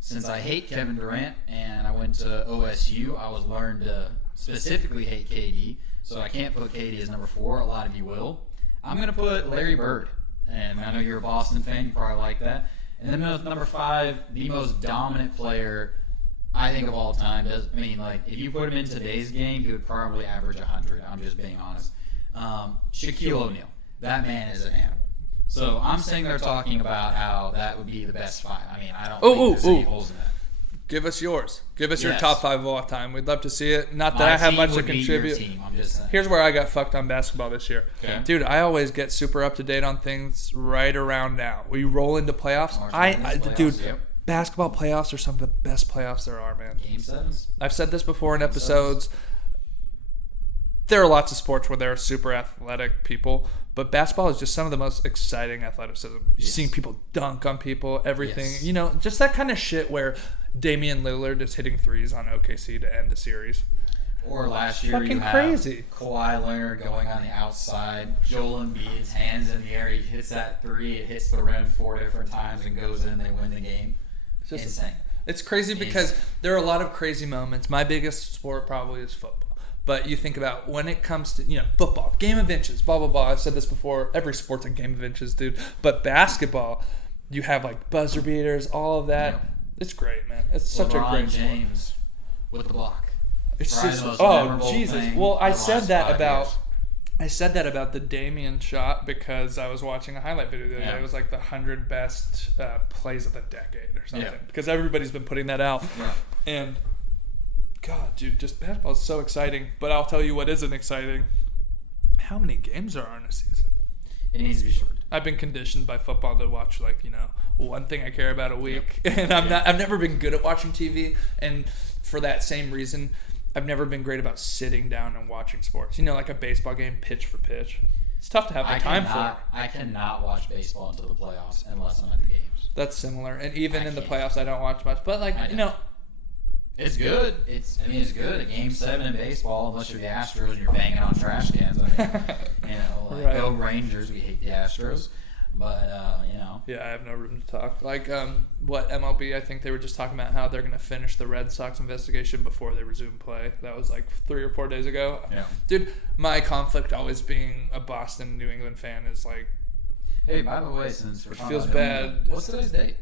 Since I hate Kevin Durant and I went to OSU, I was learned to specifically hate KD. So I can't put KD as number 4. A lot of you will. I'm going to put Larry Bird. And I know you're a Boston fan. You probably like that. And then number 5, the most dominant player I think of all time. If you put him in today's game, he would probably average 100. I'm just being honest. Shaquille O'Neal. That man is an animal. So I'm sitting there talking about how that would be the best 5. I mean, I don't think there's any holes in that. Give us yours. Give us your top 5 of all time. We'd love to see it. Not that I have much to contribute. I'm just saying. Here's where I got fucked on basketball this year. Okay. Dude, I always get super up to date on things right around now. We roll into playoffs. Basketball playoffs are some of the best playoffs there are, man. Game 7s. I've said this before in episodes. There are lots of sports where there are super athletic people, but basketball is just some of the most exciting athleticism. Yes. Seeing people dunk on people, everything. Yes. Just that kind of shit where Damian Lillard is hitting threes on OKC to end the series. Or last year, fucking you have crazy. Kawhi Leonard going on the outside. Joel Embiid's hands in the air. He hits that 3. It hits the rim 4 different times and goes in. They win the game. It's just insane. It's crazy because there are a lot of crazy moments. My biggest sport probably is football. But you think about when it comes to, football, game of inches, blah, blah, blah. I've said this before. Every sport's a game of inches, dude. But basketball, you have like buzzer beaters, all of that. Yeah. It's great, man. It's such a great sport. James with the block. It's just, Jesus. Well, I said that about the Damian shot because I was watching a highlight video the other day. It was like the 100 best plays of the decade or something. Because everybody's been putting that out. Yeah. And God, dude, just basketball is so exciting. But I'll tell you what isn't exciting. How many games are in a season? It needs to be short. I've been conditioned by football to watch one thing I care about a week. And I've never been good at watching TV. And for that same reason, I've never been great about sitting down and watching sports. Like a baseball game, pitch for pitch. It's tough to have the time for. I cannot watch baseball until the playoffs unless I'm at the games. That's similar. And even in the playoffs, I don't watch much. But it's good. It's good. A game 7 in baseball, unless you're the Astros and you're banging on trash cans. Go Rangers. We hate the Astros. But, Yeah, I have no room to talk. What MLB, I think they were just talking about how they're going to finish the Red Sox investigation before they resume play. That was 3 or 4 days ago. Yeah. Dude, my conflict always being a Boston, New England fan is hey, by the way, since we're feels bad. What's today's date?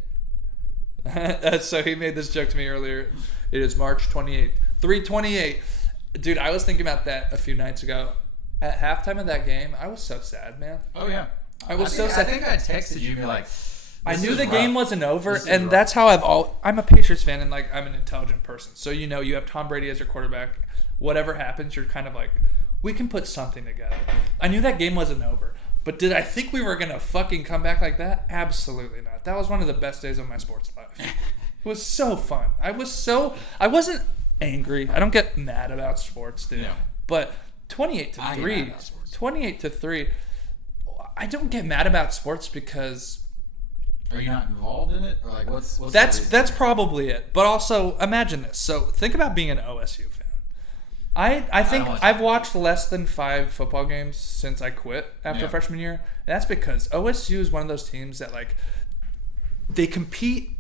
So he made this joke to me earlier. It is March 28th. 3/28. Dude, I was thinking about that a few nights ago. At halftime of that game, I was so sad, man. Oh, yeah. I was so sad. I think I texted you and be like, I knew the game wasn't over, and that's how I'm a Patriots fan, and I'm an intelligent person. So you have Tom Brady as your quarterback. Whatever happens, you're kind of we can put something together. I knew that game wasn't over, but did I think we were gonna fucking come back like that? Absolutely not. That was one of the best days of my sports life. It was so fun. I wasn't angry. I don't get mad about sports, dude. No. But 28-3. 28-3. I don't get mad about sports because. Are you not involved in it? Or what's that's probably it. But also, imagine this. So think about being an OSU fan. I think I've watched less than 5 football games since I quit after freshman year. And that's because OSU is one of those teams that they compete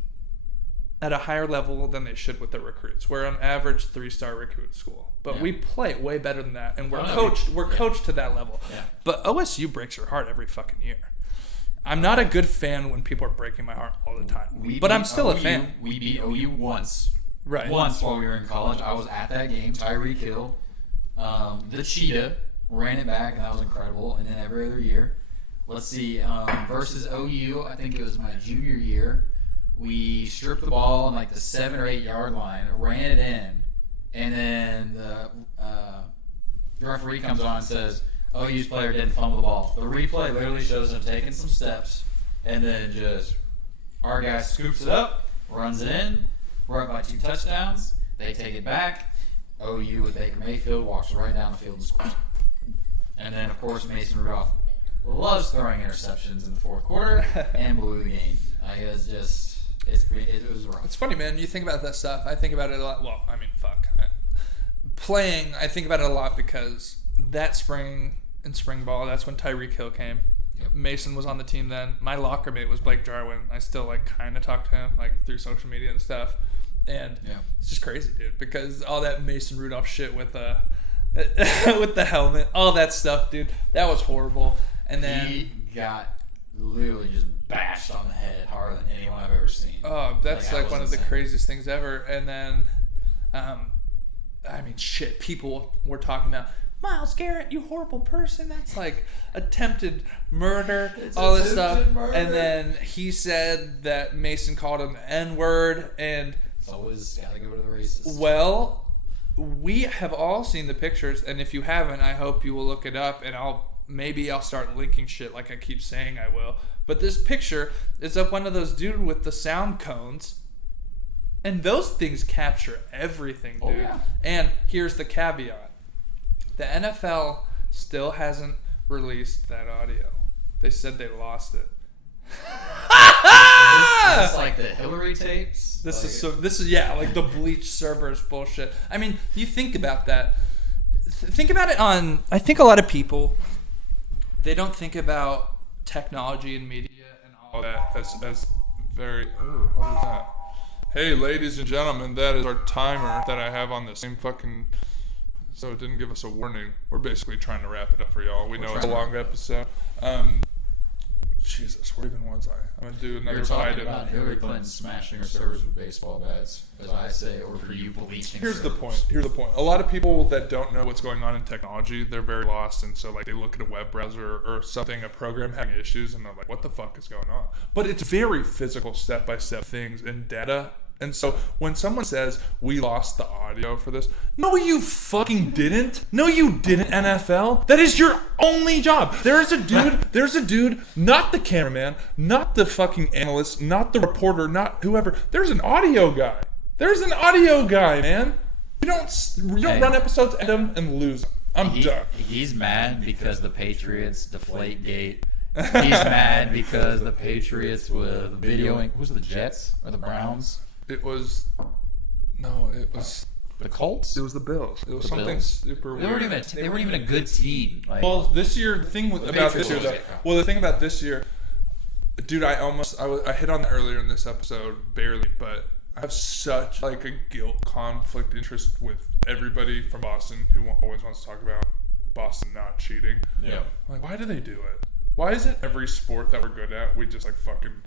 at a higher level than they should with their recruits. We're an average 3-star recruit school. But we play way better than that, and we're coached to that level. Yeah. But OSU breaks your heart every fucking year. I'm not a good fan when people are breaking my heart all the time. But I'm still a fan. We beat OU once. Right. Once while we were in college. I was at that game. Tyreek Hill, the Cheetah, ran it back, and that was incredible. And then every other year. Let's see. Versus OU, I think it was my junior year. We stripped the ball on the 7 or 8 yard line, ran it in, and then the referee comes on and says, OU's player didn't fumble the ball. The replay literally shows him taking some steps, and then just our guy scoops it up, runs it in. We're up by 2 touchdowns. They take it back. OU with Baker Mayfield walks right down the field and scores. And then, of course, Mason Rudolph loves throwing interceptions in the fourth quarter and blew the game. It was just, it was rough. It's funny, man. You think about that stuff. I think about it a lot. Well, I mean, fuck. Playing, I think about it a lot because that spring in spring ball, that's when Tyreek Hill came. Yep. Mason was on the team then. My locker mate was Blake Jarwin. I still like kind of talk to him like through social media and stuff. And it's just crazy, dude, because all that Mason Rudolph shit with the with the helmet, all that stuff, dude, that was horrible. And then he got literally just bashed on the head harder than anyone I've ever seen. Oh, that's like one of the craziest things ever. And then, I mean, shit, people were talking about Myles Garrett, you horrible person. That's like attempted murder, all this stuff. Murder. And then he said that Mason called him the N-word, and it's always gotta go to the races. well, we have all seen the pictures, and if you haven't, I hope you will look it up, and maybe I'll start linking shit like I keep saying I will. But this picture is of one of those dude with the sound cones, and those things capture everything, dude. Oh, yeah. And here's the caveat. The NFL still hasn't released that audio. They said they lost it. Is this like the Hillary tapes? This is like the bleach servers bullshit. I mean, you think about that. Think about it I think a lot of people, they don't think about technology and media and all that as very, what is that? Hey, ladies and gentlemen, that is our timer that I have on the same fucking, so it didn't give us a warning. We're basically trying to wrap it up for y'all. We know it's a long episode. Jesus, where even was I? I'm gonna do another You're talking item. about Hillary Clinton smashing her servers with baseball bats, as I say, or for you bleaching. Here's the servers. point. A lot of people that don't know what's going on in technology, they're very lost, and so like they look at a web browser or something, a program having issues, and they're like, "What the fuck is going on?" But it's very physical, step-by-step things in data. And so when someone says, we lost the audio for this, no, you fucking didn't. No, you didn't, NFL. That is your only job. There's a dude, not the cameraman, not the fucking analyst, not the reporter, not whoever. There's an audio guy. Man. You don't run episodes, end them, and lose them. I'm done. He's mad because the Patriots deflate gate. He's mad because the Patriots with videoing. Who's the Jets or the Browns? It was the Colts. It was the Bills. It was something Bills? super They weird. weren't even a good team. Like, Well, this year, the thing about this year, the thing about this year, dude, I hit on that earlier in this episode, barely, but I have such like a guilt conflict interest with everybody from Boston who always wants to talk about Boston not cheating. Yeah. Like, why do they do it? Why is it every sport that we're good at, we just like fucking,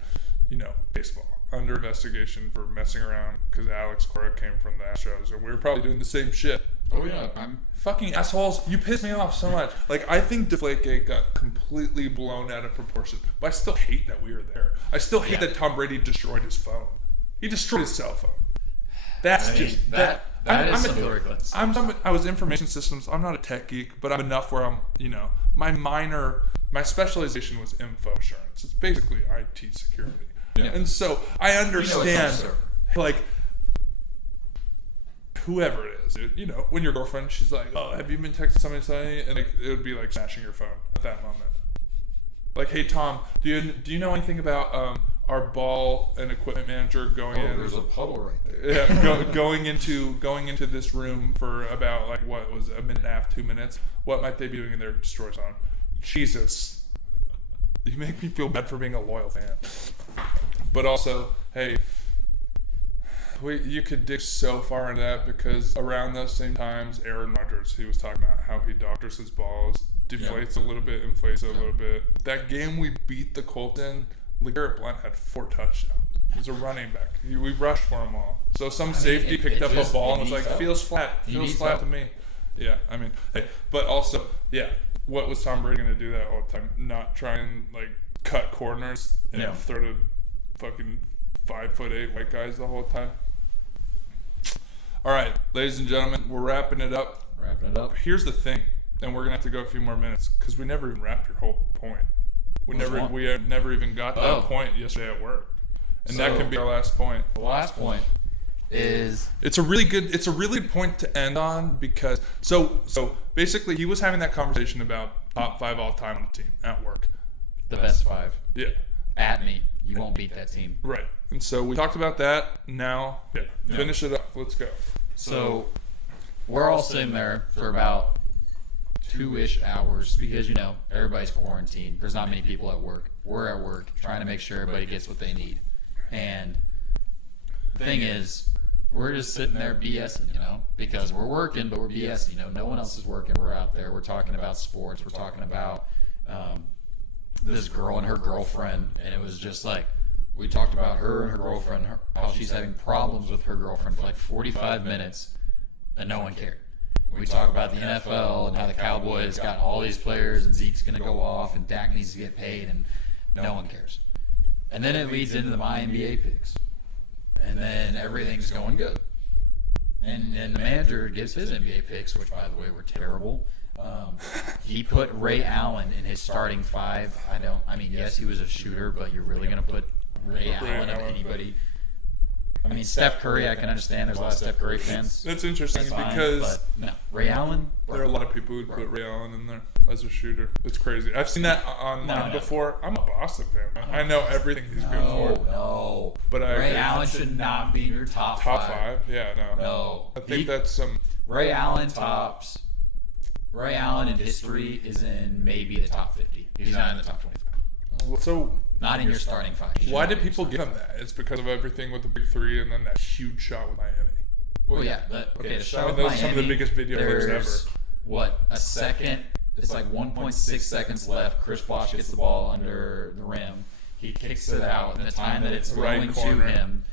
baseball under investigation for messing around because Alex Cora came from the Astros, and we were probably doing the same shit. Oh yeah, I'm Fucking assholes, you piss me off so much. Like, I think Deflategate got completely blown out of proportion, but I still hate that we were there. I still hate that Tom Brady destroyed his phone. He destroyed his cell phone. That's that is some Hillary Clinton. I was information systems. I'm not a tech geek, but I'm enough where I'm, my specialization was info assurance. It's basically IT security. Yeah. And so I understand, like, whoever it is, dude, when your girlfriend, she's like, oh, have you been texting somebody? And like, it would be like smashing your phone at that moment. Like, hey, Tom, do you know anything about our ball and equipment manager going in? There's a puddle right there. Yeah, going into this room for about like what was a minute and a half, 2 minutes. What might they be doing in their destroy zone? Jesus, you make me feel bad for being a loyal fan. But also, hey, you could dig so far into that because around those same times, Aaron Rodgers, he was talking about how he doctors his balls, deflates a little bit, inflates a little bit. That game we beat the Colts in, LeGarrette Blount had 4 touchdowns. He's a running back. We rushed for them all. So safety picked up a ball and was like, feels flat to me. Yeah, I mean, hey, but also, yeah, what was Tom Brady going to do that all the time? Not try and, like, cut corners and throw to fucking 5'8" white guys the whole time? All right, ladies and gentlemen, we're wrapping it up. Here's the thing, and we're gonna have to go a few more minutes because we never even wrapped your whole point. We never even got to that point yesterday at work, and that can be our last point. The last point is it's a really good point to end on because so basically he was having that conversation about top 5 all time on the team at work. The best 5. Yeah. At me. You won't beat that team. Right. And so we talked about that. Now, finish it up. Let's go. So we're all sitting there for about 2-ish hours because, you know, everybody's quarantined. There's not many people at work. We're at work trying to make sure everybody gets what they need. And the thing is, we're just sitting there BSing, you know, because we're working, but we're BSing. You know, no one else is working. We're out there. We're talking about sports. We're talking about this girl and her girlfriend. And it was just like, we talked about her and her girlfriend, how she's having problems with her girlfriend for like 45 minutes, and no one cared. We talk about the NFL and how the Cowboys got all these players and Zeke's going to go off and Dak needs to get paid, and no one cares. And then it leads into my NBA picks. And then everything's going good. And the manager gives his NBA picks, which, by the way, were terrible. He put Ray Allen in his starting 5. Yes, he was a shooter, but you're really going to put Ray Allen of anybody? I mean, Steph Curry, I can understand. There's a lot of Steph Curry fans. That's interesting because Ray Allen. There are a lot of people who put Ray Allen in there as a shooter. It's crazy. I've seen that online before. I'm a Boston fan. I know everything he's good for. No. But Ray Allen should not be your top 5. Top 5? Yeah, no. No. I think that's some. Ray Allen tops. Ray Allen in history is in maybe the top 50. He's not in the top 25. So. Not in your starting 5. Why did people give him that? It's because of everything with the big 3 and then that huge shot with Miami. Well, yeah. The shot with those Miami. Some of the biggest video clips ever. What, a second? It's like 1.6 seconds left. Chris Bosh gets the ball under the rim. He kicks it out. In the time that it's rolling to him,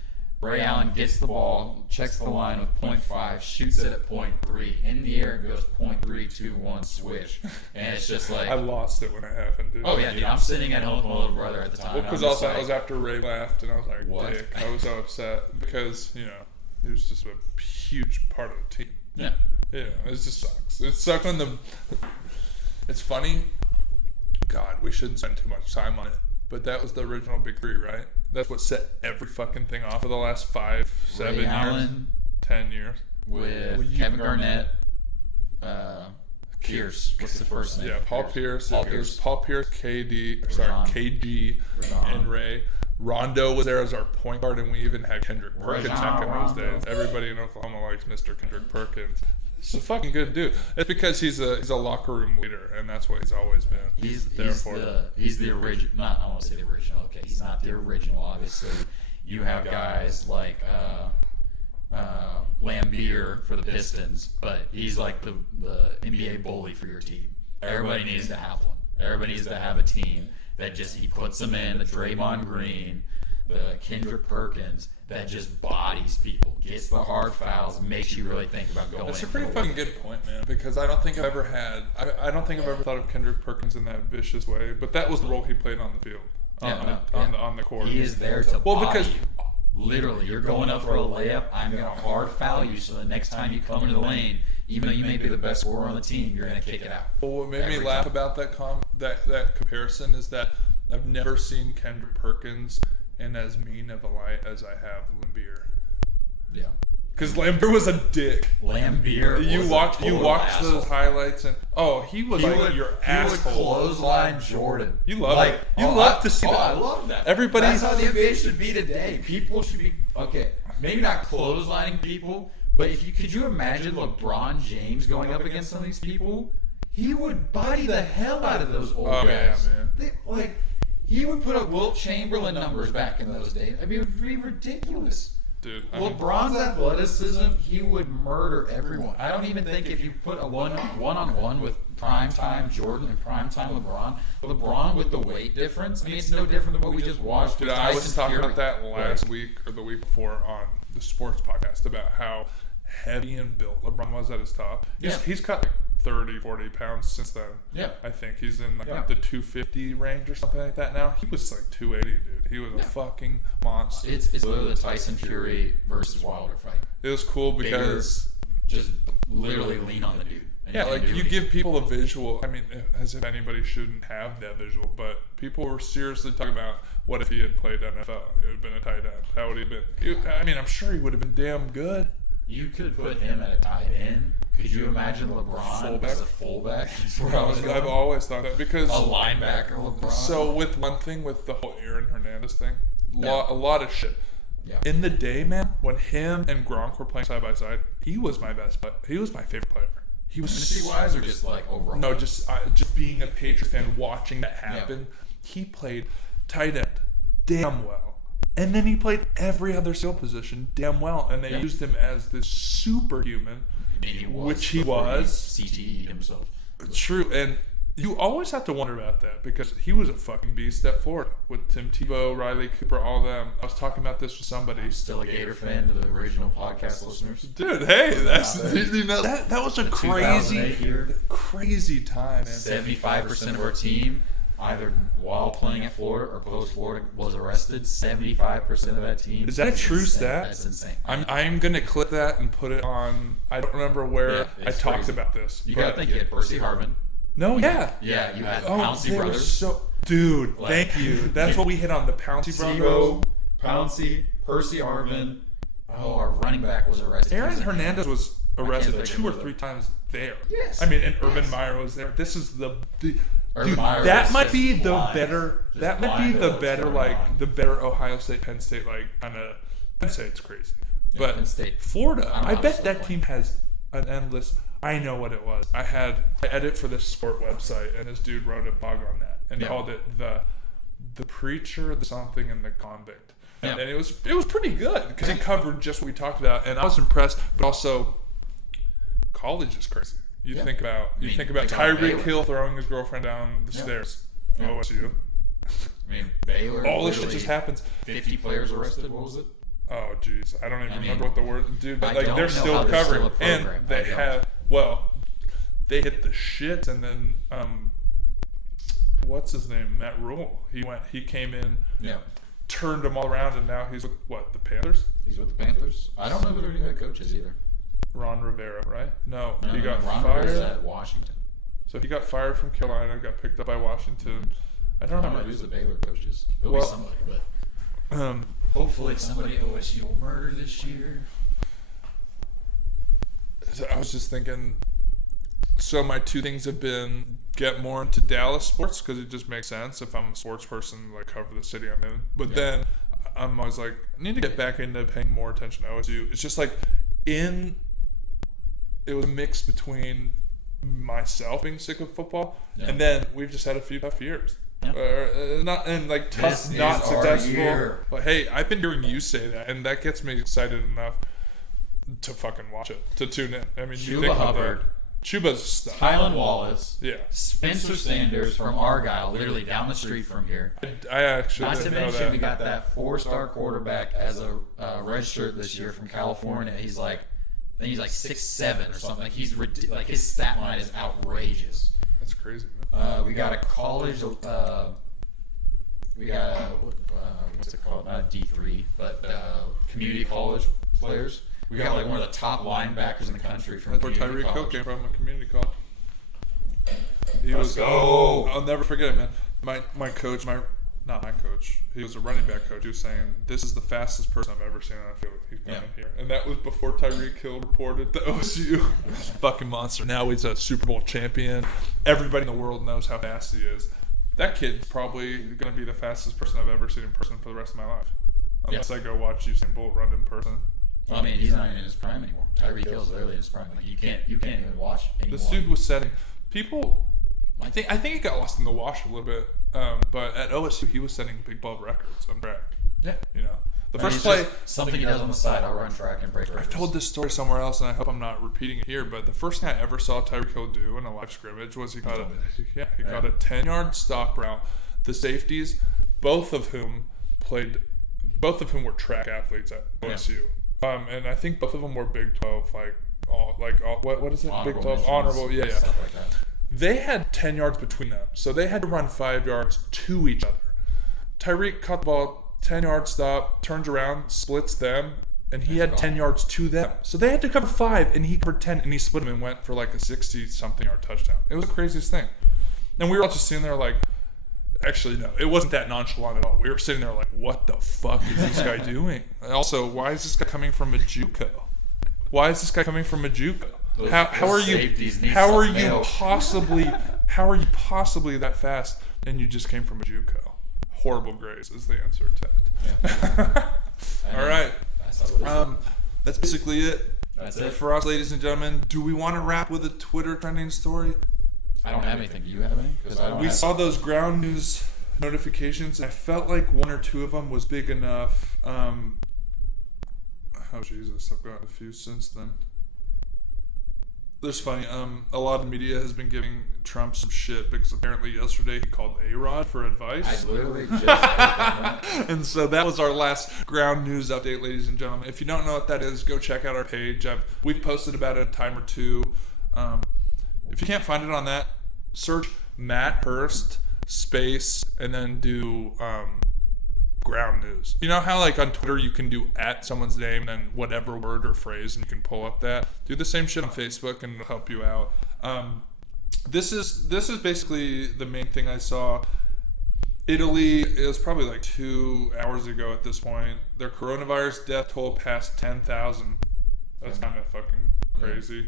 Ray Allen gets the ball, checks the line with 0.5, shoots it at 0.3. In the air, it goes 0.3, 2, 1, swish. And it's just like... I lost it when it happened, dude. Oh, yeah, dude. I'm sitting at home with my little brother at the time. Well, because also that was after Ray left, and I was like, what? Dick. I was so upset because, you know, he was just a huge part of the team. Yeah. Yeah, it just sucks. It sucks when the... It's funny. God, we shouldn't spend too much time on it. But that was the original Big 3, right? That's what set every fucking thing off for the last 5, 7 Ray years, Allen 10 years. With Kevin Garnett, Pierce. What's the first name? Yeah, Paul Pierce. Paul It was Pierce. Paul Pierce, KG, and Ray. Rondo was there as our point guard, and we even had Kendrick Perkins back in those days. Everybody in Oklahoma likes Mr. Kendrick Perkins. He's a fucking good dude. It's because he's a locker room leader, and that's what he's always been. He's the original. Not I want to say the original. Okay, he's not the original. Obviously, you have guys like Lambeer for the Pistons, but he's like the NBA bully for your team. Everybody needs to have one. Everybody needs to have a team that just he puts them in. The Draymond Green, the Kendrick Perkins, that just bodies people, gets the hard fouls, makes you really think about going. That's a pretty fucking good point, man. Because I don't think I've ever thought of Kendrick Perkins in that vicious way. But that was the role he played on the field, on the court. He is there to body because you. Literally, you're going up for a layup. I'm going to hard foul you, so the next time you come into the lane, even though you may be the best scorer on the team, you're going to kick it out. Well, what made me laugh about that comparison is that I've never seen Kendrick Perkins in as mean of a light as I have Lambeer. Yeah. Because Lambeer was a dick. Lambeer. You watch those highlights and he was your asshole. He would clothesline Jordan. You love it. You love to see that. I love that. That's how the NBA should be today. People should be maybe not clotheslining people, but could you imagine LeBron James going up against some of these people? He would body the hell out of those old guys. Yeah, man. He would put up Wilt Chamberlain numbers back in those days. I mean, it would be ridiculous. Dude, LeBron's athleticism, he would murder everyone. I don't even think if you put a one-on-one with primetime Jordan and primetime LeBron with the weight difference, I mean, it's no different than what we just watched. Dude, I was talking about that last week or the week before on the sports podcast about how heavy and built LeBron was at his top. He's cut like 30, 40 pounds since then. Yeah. I think he's in like the 250 range or something like that now. He was like 280, dude. He was a fucking monster. It's literally the Tyson Fury versus Wilder fight. It was cool because just literally lean on the dude. Yeah, like you give people a visual. I mean, as if anybody shouldn't have that visual, but people were seriously talking about what if he had played NFL? It would have been a tight end. How would he have been? I mean, I'm sure he would have been damn good. You could put him at a tight end. Could you imagine LeBron as a fullback? I've always thought that because a linebacker LeBron. So with one thing with the whole Aaron Hernandez thing, a lot of shit. Yeah. In the day, man, when him and Gronk were playing side by side, he was my best player. He was my favorite player. He was fantasy-wise or just like overall? No, just being a Patriots fan, watching that happen. Yeah. He played tight end damn well, and then he played every other skill position damn well, and they used him as this superhuman, which he was. CTE himself. True, and you always have to wonder about that because he was a fucking beast at Florida with Tim Tebow, Riley Cooper, all them. I was talking about this with somebody. I'm still a Gator fan to the original podcast listeners. Dude, hey, that was a crazy time, man. 75% of our team, either while playing at Florida or post Florida, was arrested. 75% of that team. Is that a true stat? That's insane. I'm gonna clip that and put it on. I don't remember where I talked about this. You gotta think you had Percy Harvin. No, yeah, you had Pouncey brothers. Dude, thank you. That's what we hit on, the Pouncey brothers. Pouncey, Percy Harvin. Oh, our running back was arrested. Aaron Hernandez was arrested 2 or 3 times there. Yes. I mean, and Urban Meyer was there. This is the dude, Meyer that might be the better. That might be the better, like the better Ohio State, Penn State, like kind of. Penn State's crazy, but Penn State. Florida. I bet that team has an endless. I know what it was. I edit for this sport website, and this dude wrote a blog on that and called it the preacher, the something, and the convict. And it was pretty good because it covered just what we talked about, and I was impressed. But also, college is crazy. You think about Tyreek Hill throwing his girlfriend down the stairs. OSU. I mean, Baylor. All this shit just happens. 50 players arrested. What was it? Oh, jeez. I don't even remember what the word... Dude, but like, they're still they're covering. still And they have... Well, they hit the shit, and then... what's his name? Matt Rule. He came in, turned them all around, and now he's with, what, the Panthers? He's with the Panthers? I don't know who their new head coach is either. Ron Rivera, right? No, he got Ron fired. Rivera's at Washington. So he got fired from Carolina, got picked up by Washington. I don't remember who's the Baylor coach is. It'll be somebody, but... hopefully somebody at OSU will murder this year. So I was just thinking, so my 2 things have been get more into Dallas sports because it just makes sense if I'm a sports person, like cover the city I'm in. But then I'm always like, I need to get back into paying more attention to OSU. It's just like it was a mix between myself being sick of football and then we've just had a few tough years. Not and like tough, not successful. But hey, I've been hearing you say that, and that gets me excited enough to fucking watch it, to tune in. I mean, Chuba Hubbard, Chuba's stuff. Tylan Wallace, Spencer Sanders from Argyle, literally down the street from here. I actually not to didn't know mention that. we got that 4-star quarterback as a redshirt this year from California. He's like, I think he's like 6'7" or something. Like he's like his stat line is outrageous. That's crazy. We got a college. We got what's it called? Not D3, but community college players. We got like one of the top linebackers in the country from That's where Tyreek Hill came from, a community college. He was. Go. I'll never forget it, man. My coach, not my coach. He was a running back coach. He was saying, "This is the fastest person I've ever seen on the field. He's coming here," and that was before Tyreek Hill reported to OSU. Fucking monster. Now he's a Super Bowl champion. Everybody in the world knows how fast he is. That kid's probably gonna be the fastest person I've ever seen in person for the rest of my life, unless I go watch Usain Bolt run in person. Well, I mean, he's not even in his prime anymore. Tyreek Hill's literally in his prime. Like you can't even watch anymore. This dude was setting people. I think it got lost in the wash a little bit, but at OSU he was setting big ball records on track. Yeah, you know, the first play, something he does on the side. I'll run track and break records. I've told this story somewhere else, and I hope I'm not repeating it here. But the first thing I ever saw Tyreek Hill do in a live scrimmage was he caught a 10-yard stop route. The safeties, both of whom were track athletes at OSU, and I think both of them were Big 12 like what is it? Honorable Big 12, mentions, honorable, yeah. stuff like that. They had 10 yards between them, so they had to run 5 yards to each other. Tyreek caught the ball, 10 yard stop, turns around, splits them, and he had 10 yards to them. So they had to cover 5, and he covered 10, and he split them and went for like a 60-something yard touchdown. It was the craziest thing. And we were all just sitting there like, actually, no, it wasn't that nonchalant at all. We were sitting there like, what the fuck is this guy doing? Also, why is this guy coming from a JUCO? How are you possibly that fast and you just came from a JUCO? Horrible grades is the answer to that. All right. That's basically it. That's it for us, ladies and gentlemen. Do we want to wrap with a Twitter trending story? I don't have anything. Do you have any? We saw those ground news notifications, and I felt like one or two of them was big enough. Jesus, I've got a few since then. There's funny. A lot of media has been giving Trump some shit because apparently yesterday he called A-Rod for advice. I literally just that. And so that was our last ground news update, ladies and gentlemen. If you don't know what that is, go check out our page. We've posted about it a time or two. If you can't find it on that, search Matt Hurst space and then do ground news. You know how like on Twitter you can do at someone's name and then whatever word or phrase and you can pull up that? Do the same shit on Facebook and it'll help you out. This is basically the main thing I saw. Italy, it was probably like 2 hours ago at this point. Their coronavirus death toll passed 10,000. That's kind of fucking crazy.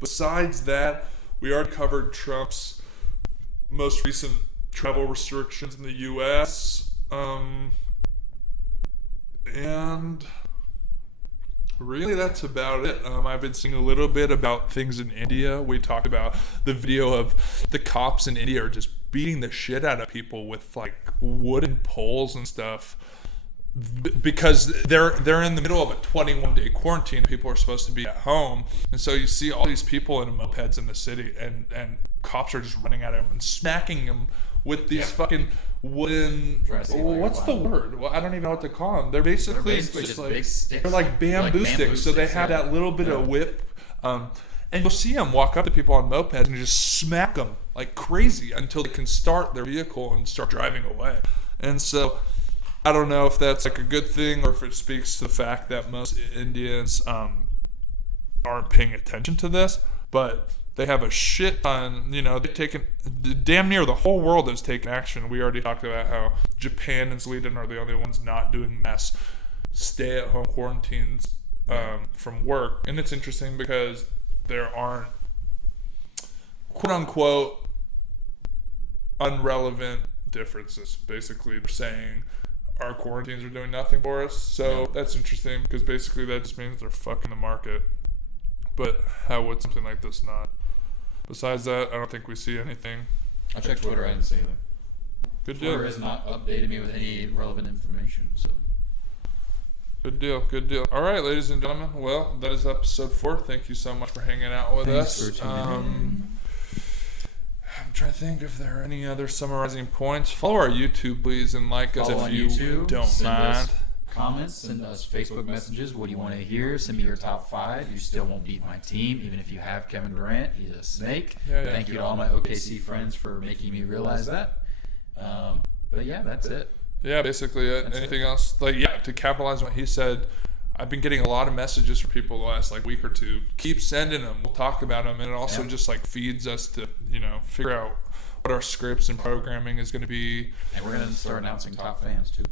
Besides that, we already covered Trump's most recent travel restrictions in the U.S. And really that's about it. I've been seeing a little bit about things in India. We talked about the video of the cops in India are just beating the shit out of people with like wooden poles and stuff because they're in the middle of a 21-day quarantine. People are supposed to be at home, and so you see all these people in mopeds in the city, and cops are just running at them and smacking them with these fucking wooden. What's the word? Well, I don't even know what to call them. They're basically just like big sticks. They're like bamboo sticks. So they have that little bit of whip, and you'll see them walk up to people on mopeds and just smack them like crazy until they can start their vehicle and start driving away. And so I don't know if that's like a good thing or if it speaks to the fact that most Indians aren't paying attention to this, but they have a shit ton, they've taken, damn near the whole world has taken action. We already talked about how Japan and Sweden are the only ones not doing mass stay-at-home quarantines from work. And it's interesting because there aren't, quote-unquote, unrelevant differences. Basically, they're saying our quarantines are doing nothing for us. So that's interesting because basically that just means they're fucking the market. But how would something like this not? Besides that, I don't think we see anything. I checked Twitter. I didn't see anything. Good deal. Twitter has not updated me with any relevant information. So. Good deal. All right, ladies and gentlemen. Well, that is episode 4. Thank you so much for hanging out with us. Thanks for tuning in. I'm trying to think if there are any other summarizing points. Follow our YouTube, please, and like us if you don't mind. Comments, send us Facebook messages. What do you want to hear? Send me your top 5. You still won't beat my team, even if you have Kevin Durant. He's a snake. Thank you to all my OKC friends for making me realize that. But yeah, that's it. Yeah, basically it. Anything else? To capitalize on what he said, I've been getting a lot of messages from people the last week or two. Keep sending them. We'll talk about them, and it also just feeds us to figure out what our scripts and programming is going to be. And we're going to start announcing top fans too.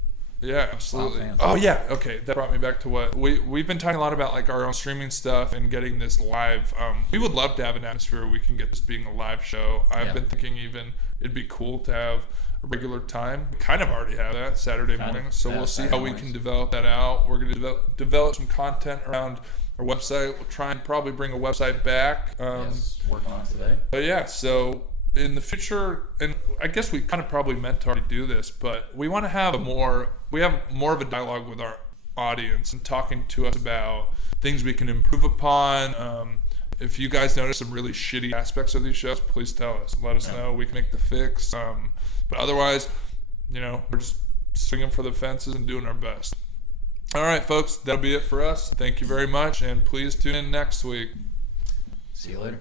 Yeah, absolutely. Oh yeah, okay. That brought me back to what we've been talking a lot about, our own streaming stuff and getting this live. We would love to have an atmosphere where we can get this being a live show. I've been thinking even it'd be cool to have a regular time. We kind of already have that Saturday morning, so we'll see how we can develop that out. We're going to develop some content around our website. We'll try and probably bring a website back. Working on it today. But yeah, so in the future, and I guess we kind of probably meant to already do this, but we want to have more of a dialogue with our audience and talking to us about things we can improve upon. If you guys notice some really shitty aspects of these shows, please tell us. Let us know. We can make the fix. But otherwise, we're just swinging for the fences and doing our best. All right, folks, that'll be it for us. Thank you very much, and please tune in next week. See you later.